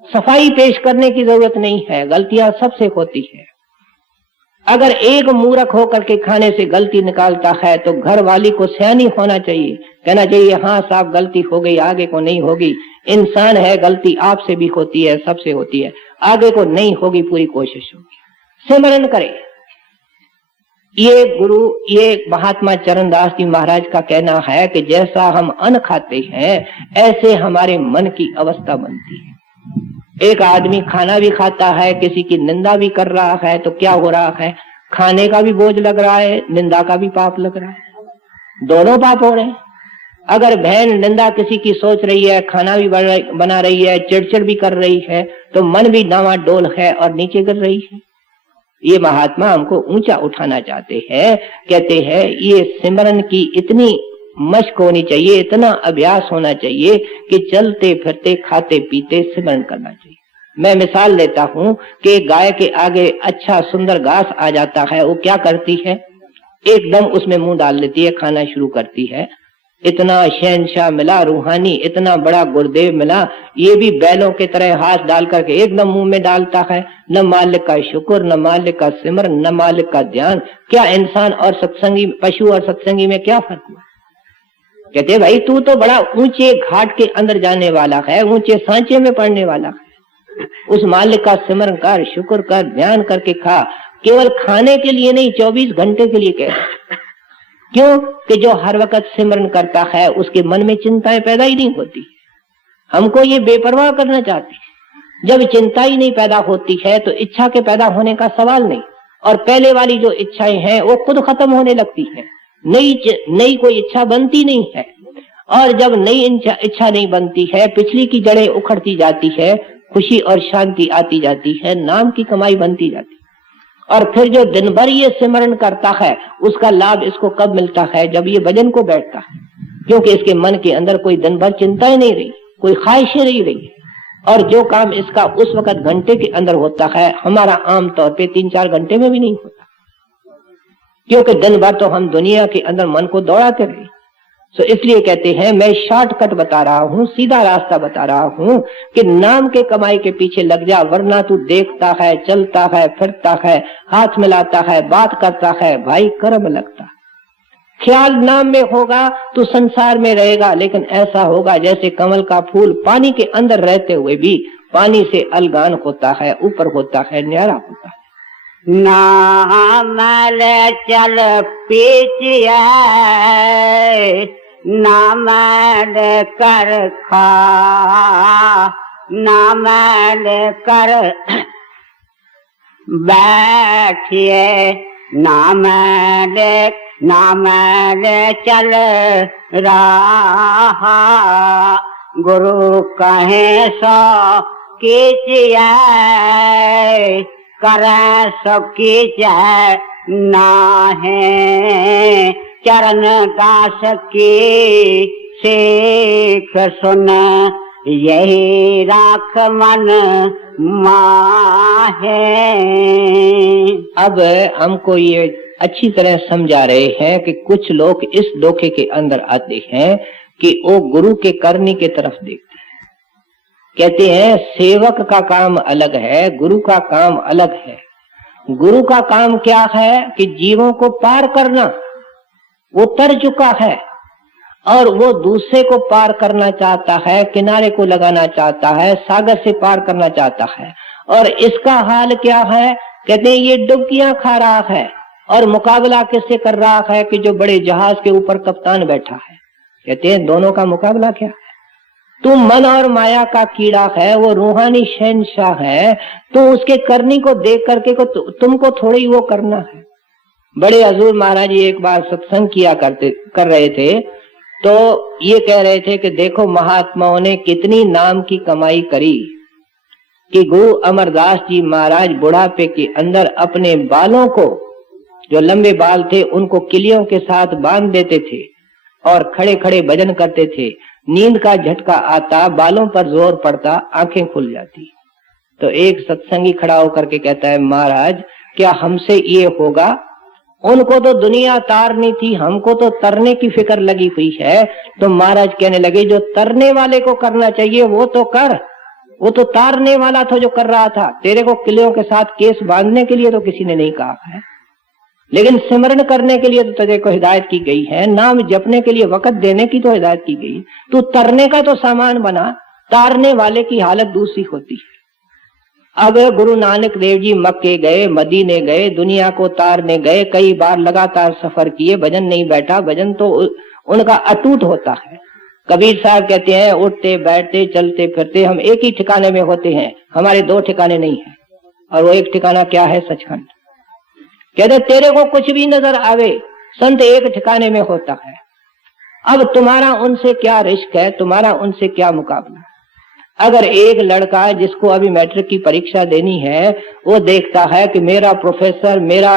सफाई पेश करने की जरूरत नहीं है, गलतियां सबसे होती है। अगर एक मूर्ख होकर के खाने से गलती निकालता है तो घर वाली को सयानी होना चाहिए, कहना चाहिए हाँ साहब गलती हो गई, आगे को नहीं होगी। इंसान है, गलती आपसे भी होती है, सबसे होती है, आगे को नहीं होगी, पूरी कोशिश होगी। सिमरन करे। ये गुरु, ये महात्मा चरणदास जी महाराज का कहना है कि जैसा हम अन्न खाते हैं ऐसे हमारे मन की अवस्था बनती है। एक आदमी खाना भी खाता है, किसी की निंदा भी कर रहा है, तो क्या हो रहा है, खाने का भी बोझ लग रहा है, निंदा का भी पाप लग रहा है, दोनों पाप हो रहे हैं। अगर बहन निंदा किसी की सोच रही है, खाना भी बना रही है, चिड़चिड़ भी कर रही है, तो मन भी डावाडोल है और नीचे गिर रही है। ये महात्मा हमको ऊंचा उठाना चाहते हैं। कहते हैं ये सिमरन की इतनी मशक होनी चाहिए, इतना अभ्यास होना चाहिए कि चलते फिरते खाते पीते सिमरन करना चाहिए। मैं मिसाल लेता हूं कि गाय के आगे अच्छा सुंदर घास आ जाता है, वो क्या करती है, एकदम उसमें मुंह डाल लेती है, खाना शुरू करती है। इतना शहनशाह मिला रूहानी, इतना बड़ा गुरुदेव मिला, ये भी बैलों के तरह हाथ डाल करके एकदम मुंह में डालता है। न मालिक का शुक्र, न मालिक का सिमरन, न मालिक का ध्यान। क्या इंसान और सत्संगी, पशु और सत्संगी में क्या फर्क हुआ? कहते भाई तू तो बड़ा ऊंचे घाट के अंदर जाने वाला है, ऊंचे सांचे में पड़ने वाला है, उस मालिक का सिमरन कर, शुक्र कर, ध्यान करके खा। केवल खाने के लिए नहीं, 24 घंटे के लिए कह। क्यों कि जो हर वक्त सिमरन करता है उसके मन में चिंताएं पैदा ही नहीं होती। हमको ये बेपरवाह करना चाहती। जब चिंता ही नहीं पैदा होती है तो इच्छा के पैदा होने का सवाल नहीं, और पहले वाली जो इच्छाएं हैं वो खुद खत्म होने लगती है। नई कोई इच्छा बनती नहीं है, और जब नई इच्छा नहीं बनती है, पिछली की जड़ें उखड़ती जाती है, खुशी और शांति आती जाती है, नाम की कमाई बनती जाती है। और फिर जो दिन भर ये सिमरन करता है उसका लाभ इसको कब मिलता है, जब ये भजन को बैठता है, क्योंकि इसके मन के अंदर कोई दिन भर चिंता ही नहीं रही, कोई ख्वाहिशें नहीं रही, और जो काम इसका उस वक्त घंटे के अंदर होता है हमारा आमतौर पे 3-4 घंटे में भी नहीं होता, क्योंकि दिन भर तो हम दुनिया के अंदर मन को दौड़ाते रहे। तो इसलिए कहते हैं मैं शॉर्टकट बता रहा हूं, सीधा रास्ता बता रहा हूं कि नाम के कमाई के पीछे लग जा, वरना तू देखता है, चलता है, फिरता है, हाथ मिलाता है, बात करता है, भाई कर्म लगता। ख्याल नाम में होगा तो संसार में रहेगा, लेकिन ऐसा होगा जैसे कमल का फूल पानी के अंदर रहते हुए भी पानी से अलगान होता है, ऊपर होता है, न्यारा होता है। नाम ले चल पीछे, नाम ले कर खा, नाम ले कर बैठिए, नाम ले चल रहा, गुरु कहे सो कीजिए, करे सो कीजिए नाहे, चरण दास की सीख सुन, यही राख मन माहे। अब हमको ये अच्छी तरह समझा रहे हैं कि कुछ लोग इस धोखे के अंदर आते हैं कि वो गुरु के करनी की तरफ देखते हैं। कहते हैं सेवक का काम अलग है, गुरु का काम अलग है। गुरु का काम क्या है कि जीवों को पार करना, वो तर चुका है और वो दूसरे को पार करना चाहता है, किनारे को लगाना चाहता है, सागर से पार करना चाहता है। और इसका हाल क्या है? कहते हैं ये डुबकियां खा रहा है और मुकाबला किससे कर रहा है कि जो बड़े जहाज के ऊपर कप्तान बैठा है। कहते हैं दोनों का मुकाबला क्या है? तू मन और माया का कीड़ा है, वो रूहानी शहंशाह है, तो उसके करनी को देख करके को तुमको थोड़ी वो करना है। बड़े हजूर महाराज जी एक बार सत्संग कर रहे थे, तो ये कह रहे थे कि देखो महात्माओं ने कितनी नाम की कमाई करी कि गुरु अमरदास जी महाराज बुढ़ापे के अंदर अपने बालों को, जो लंबे बाल थे, उनको किलियों के साथ बांध देते थे और खड़े खड़े भजन करते थे। नींद का झटका आता, बालों पर जोर पड़ता, आंखें खुल जाती। तो एक सत्संगी खड़ा होकर के कहता है, महाराज क्या हमसे ये होगा? उनको तो दुनिया तारनी थी, हमको तो तरने की फिक्र लगी हुई है। तो महाराज कहने लगे, जो तरने वाले को करना चाहिए वो तो कर, वो तो तारने वाला था जो कर रहा था। तेरे को किलियों के साथ केस बांधने के लिए तो किसी ने नहीं कहा है, लेकिन सिमरन करने के लिए तो तेरे को हिदायत की गई है, नाम जपने के लिए वक्त देने की तो हिदायत की गई। तू तरने का तो सामान बना, तारने वाले की हालत दूसरी होती है। अब गुरु नानक देव जी मक्के गए, मदीने गए, दुनिया को तारने गए, कई बार लगातार सफर किए, भजन नहीं बैठा, भजन तो उनका अटूट होता है। कबीर साहब कहते हैं, उठते बैठते चलते फिरते हम एक ही ठिकाने में होते हैं, हमारे दो ठिकाने नहीं है। और वो एक ठिकाना क्या है? सचखंड। कहते तेरे को कुछ भी नजर आवे, संत एक ठिकाने में होता है। अब तुम्हारा उनसे क्या रिश्क है, तुम्हारा उनसे क्या मुकाबला? अगर एक लड़का जिसको अभी मैट्रिक की परीक्षा देनी है, वो देखता है कि मेरा प्रोफेसर, मेरा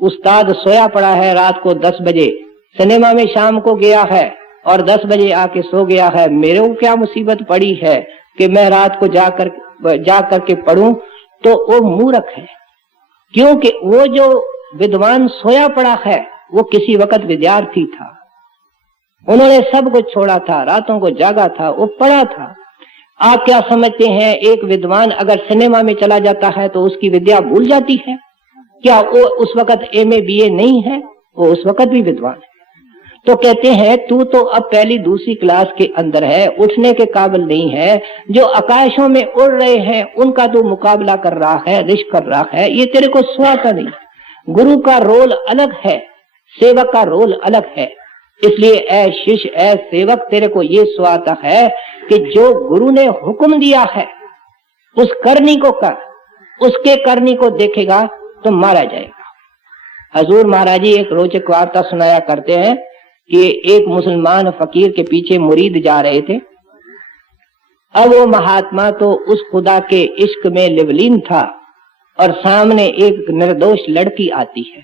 उस्ताद सोया पड़ा है रात को 10 बजे, सिनेमा में शाम को गया है और 10 बजे आके सो गया है, मेरे को क्या मुसीबत पड़ी है कि मैं रात को जा करके पढ़ूं? तो वो मूर्ख है, क्योंकि वो जो विद्वान सोया पड़ा है वो किसी वक्त विद्यार्थी था, उन्होंने सब कुछ छोड़ा था, रातों को जागा था, वो पढ़ा था। आप क्या समझते हैं, एक विद्वान अगर सिनेमा में चला जाता है तो उसकी विद्या भूल जाती है? क्या वो उस वक्त MA BA नहीं है? वो उस वक्त भी विद्वान है। तो कहते हैं तू तो अब पहली दूसरी क्लास के अंदर है, उठने के काबिल नहीं है। जो आकाशों में उड़ रहे हैं उनका तू मुकाबला कर रहा है, रिश्क कर रहा है, ये तेरे को स्वाता नहीं। गुरु का रोल अलग है, सेवक का रोल अलग है। इसलिए ऐ शिष्य, ऐ सेवक, तेरे को ये स्वाता है कि जो गुरु ने हुक्म दिया है उस करनी को कर, उसके करनी को देखेगा तो मारा जाएगा। हजूर महाराज जी एक रोचक वार्ता सुनाया करते हैं कि एक मुसलमान फकीर के पीछे मुरीद जा रहे थे। अब वो महात्मा तो उस खुदा के इश्क में लिवलीन था और सामने एक निर्दोष लड़की आती है।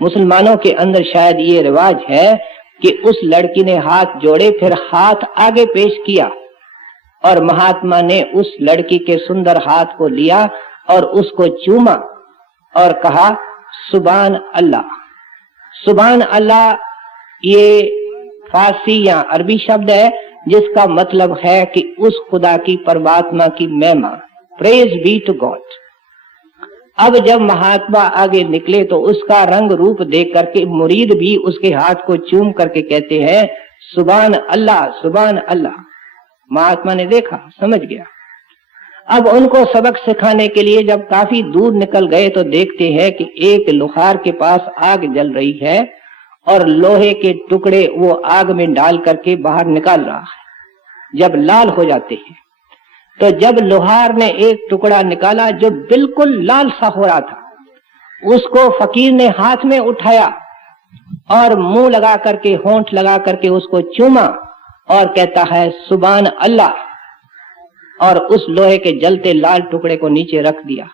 मुसलमानों के अंदर शायद ये रिवाज है कि उस लड़की ने हाथ जोड़े, फिर हाथ आगे पेश किया और महात्मा ने उस लड़की के सुंदर हाथ को लिया और उसको चूमा और कहा, सुभान अल्लाह। सुभान अल्लाह ये फारसी या अरबी शब्द है जिसका मतलब है कि उस खुदा की, परमात्मा की महिमा, प्रेज बी टू गॉड। अब जब महात्मा आगे निकले तो उसका रंग रूप देख करके मुरीद भी उसके हाथ को चूम करके कहते हैं, सुभान अल्लाह, सुभान अल्लाह। महात्मा ने देखा, समझ गया। अब उनको सबक सिखाने के लिए जब काफी दूर निकल गए तो देखते हैं कि एक लोहार के पास आग जल रही है और लोहे के टुकड़े वो आग में डाल करके बाहर निकाल रहा है। जब लाल हो जाते हैं तो जब लोहार ने एक टुकड़ा निकाला जो बिल्कुल लाल सा हो रहा था, उसको फकीर ने हाथ में उठाया और मुंह लगा करके, होंठ लगा करके उसको चूमा और कहता है, सुभान अल्लाह, और उस लोहे के जलते लाल टुकड़े को नीचे रख दिया।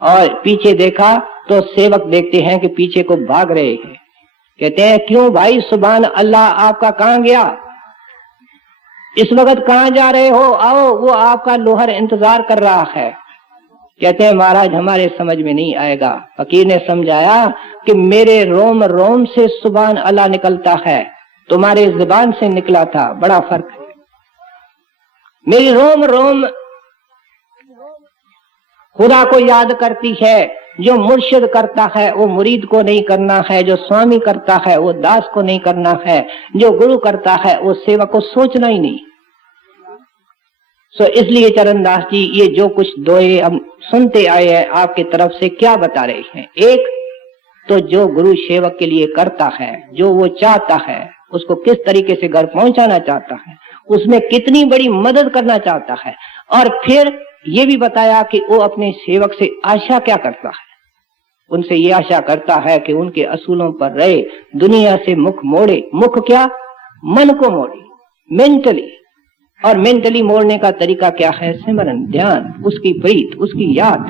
और पीछे देखा तो सेवक देखते हैं कि पीछे को भाग रहे हैं। कहते हैं, क्यों भाई, सुभान अल्लाह आपका कहां गया? इस वक्त कहां जा रहे हो? आओ, वो आपका लोहर इंतजार कर रहा है। कहते हैं, महाराज हमारे समझ में नहीं आएगा। फकीर ने समझाया कि मेरे रोम रोम से सुभान अल्लाह निकलता है, तुम्हारे जुबान से निकला था, बड़ा फर्क है। मेरी रोम रोम खुदा को याद करती है। जो मुर्शिद करता है वो मुरीद को नहीं करना है, जो स्वामी करता है वो दास को नहीं करना है, जो गुरु करता है वो सेवक को सोचना ही नहीं। सो इसलिए चरणदास जी ये जो कुछ दोहे हम सुनते आए हैं आपके तरफ से क्या बता रहे हैं। एक तो जो गुरु सेवक के लिए करता है, जो वो चाहता है, उसको किस तरीके से घर पहुंचाना चाहता है, उसमें कितनी बड़ी मदद करना चाहता है, और फिर ये भी बताया कि वो अपने सेवक से आशा क्या करता है। उनसे ये आशा करता है कि उनके असूलों पर रहे, दुनिया से मुख मोड़े। मुख क्या? मन को मोड़े, मेंटली। और मेंटली मोड़ने का तरीका क्या है? सिमरन, ध्यान, उसकी प्रीत, उसकी याद।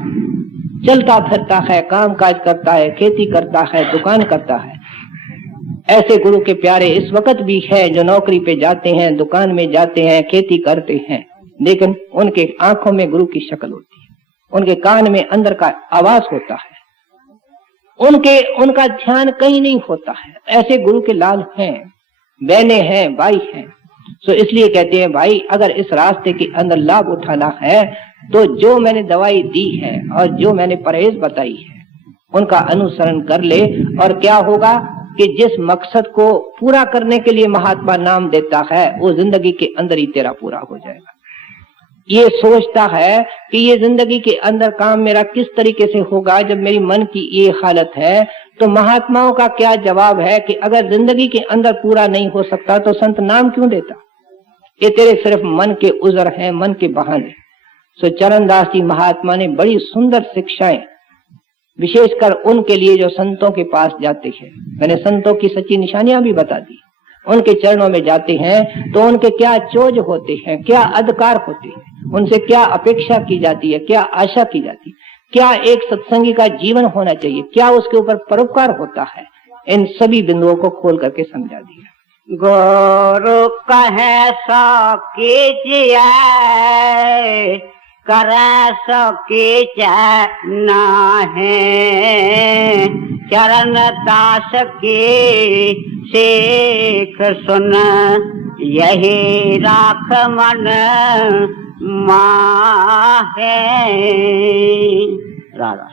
चलता फिरता है, काम काज करता है, खेती करता है, दुकान करता है। ऐसे गुरु के प्यारे इस वक्त भी है जो नौकरी पे जाते हैं, दुकान में जाते हैं, खेती करते हैं, लेकिन उनके आंखों में गुरु की शक्ल होती है, उनके कान में अंदर का आवाज होता है, उनका ध्यान कहीं नहीं होता है। ऐसे गुरु के लाल हैं, बहने हैं, भाई हैं। तो इसलिए कहते हैं भाई अगर इस रास्ते के अंदर लाभ उठाना है तो जो मैंने दवाई दी है और जो मैंने परहेज बताई है उनका अनुसरण कर ले, और क्या होगा कि जिस मकसद को पूरा करने के लिए महात्मा नाम देता है वो जिंदगी के अंदर ही तेरा पूरा हो जाएगा। ये सोचता है कि ये जिंदगी के अंदर काम मेरा किस तरीके से होगा जब मेरी मन की ये हालत है, तो महात्माओं का क्या जवाब है कि अगर जिंदगी के अंदर पूरा नहीं हो सकता तो संत नाम क्यों देता? ये तेरे सिर्फ मन के उज़र हैं, मन के बहाने। सो चरणदास जी महात्मा ने बड़ी सुंदर शिक्षाएं विशेषकर उनके लिए जो संतों के पास जाते हैं, मैंने संतों की सच्ची निशानियां भी बता दी। उनके चरणों में जाते हैं तो उनके क्या चोज होते हैं, क्या अधिकार होते हैं, उनसे क्या अपेक्षा की जाती है, क्या आशा की जाती है, क्या एक सत्संगी का जीवन होना चाहिए, क्या उसके ऊपर परोपकार होता है, इन सभी बिंदुओं को खोल करके समझा दिया। गुरु कहे सो कीजिए, करे सो कीजिए नाहे, चरण दास की सीख सुन, यही राख मन माहे। राधा।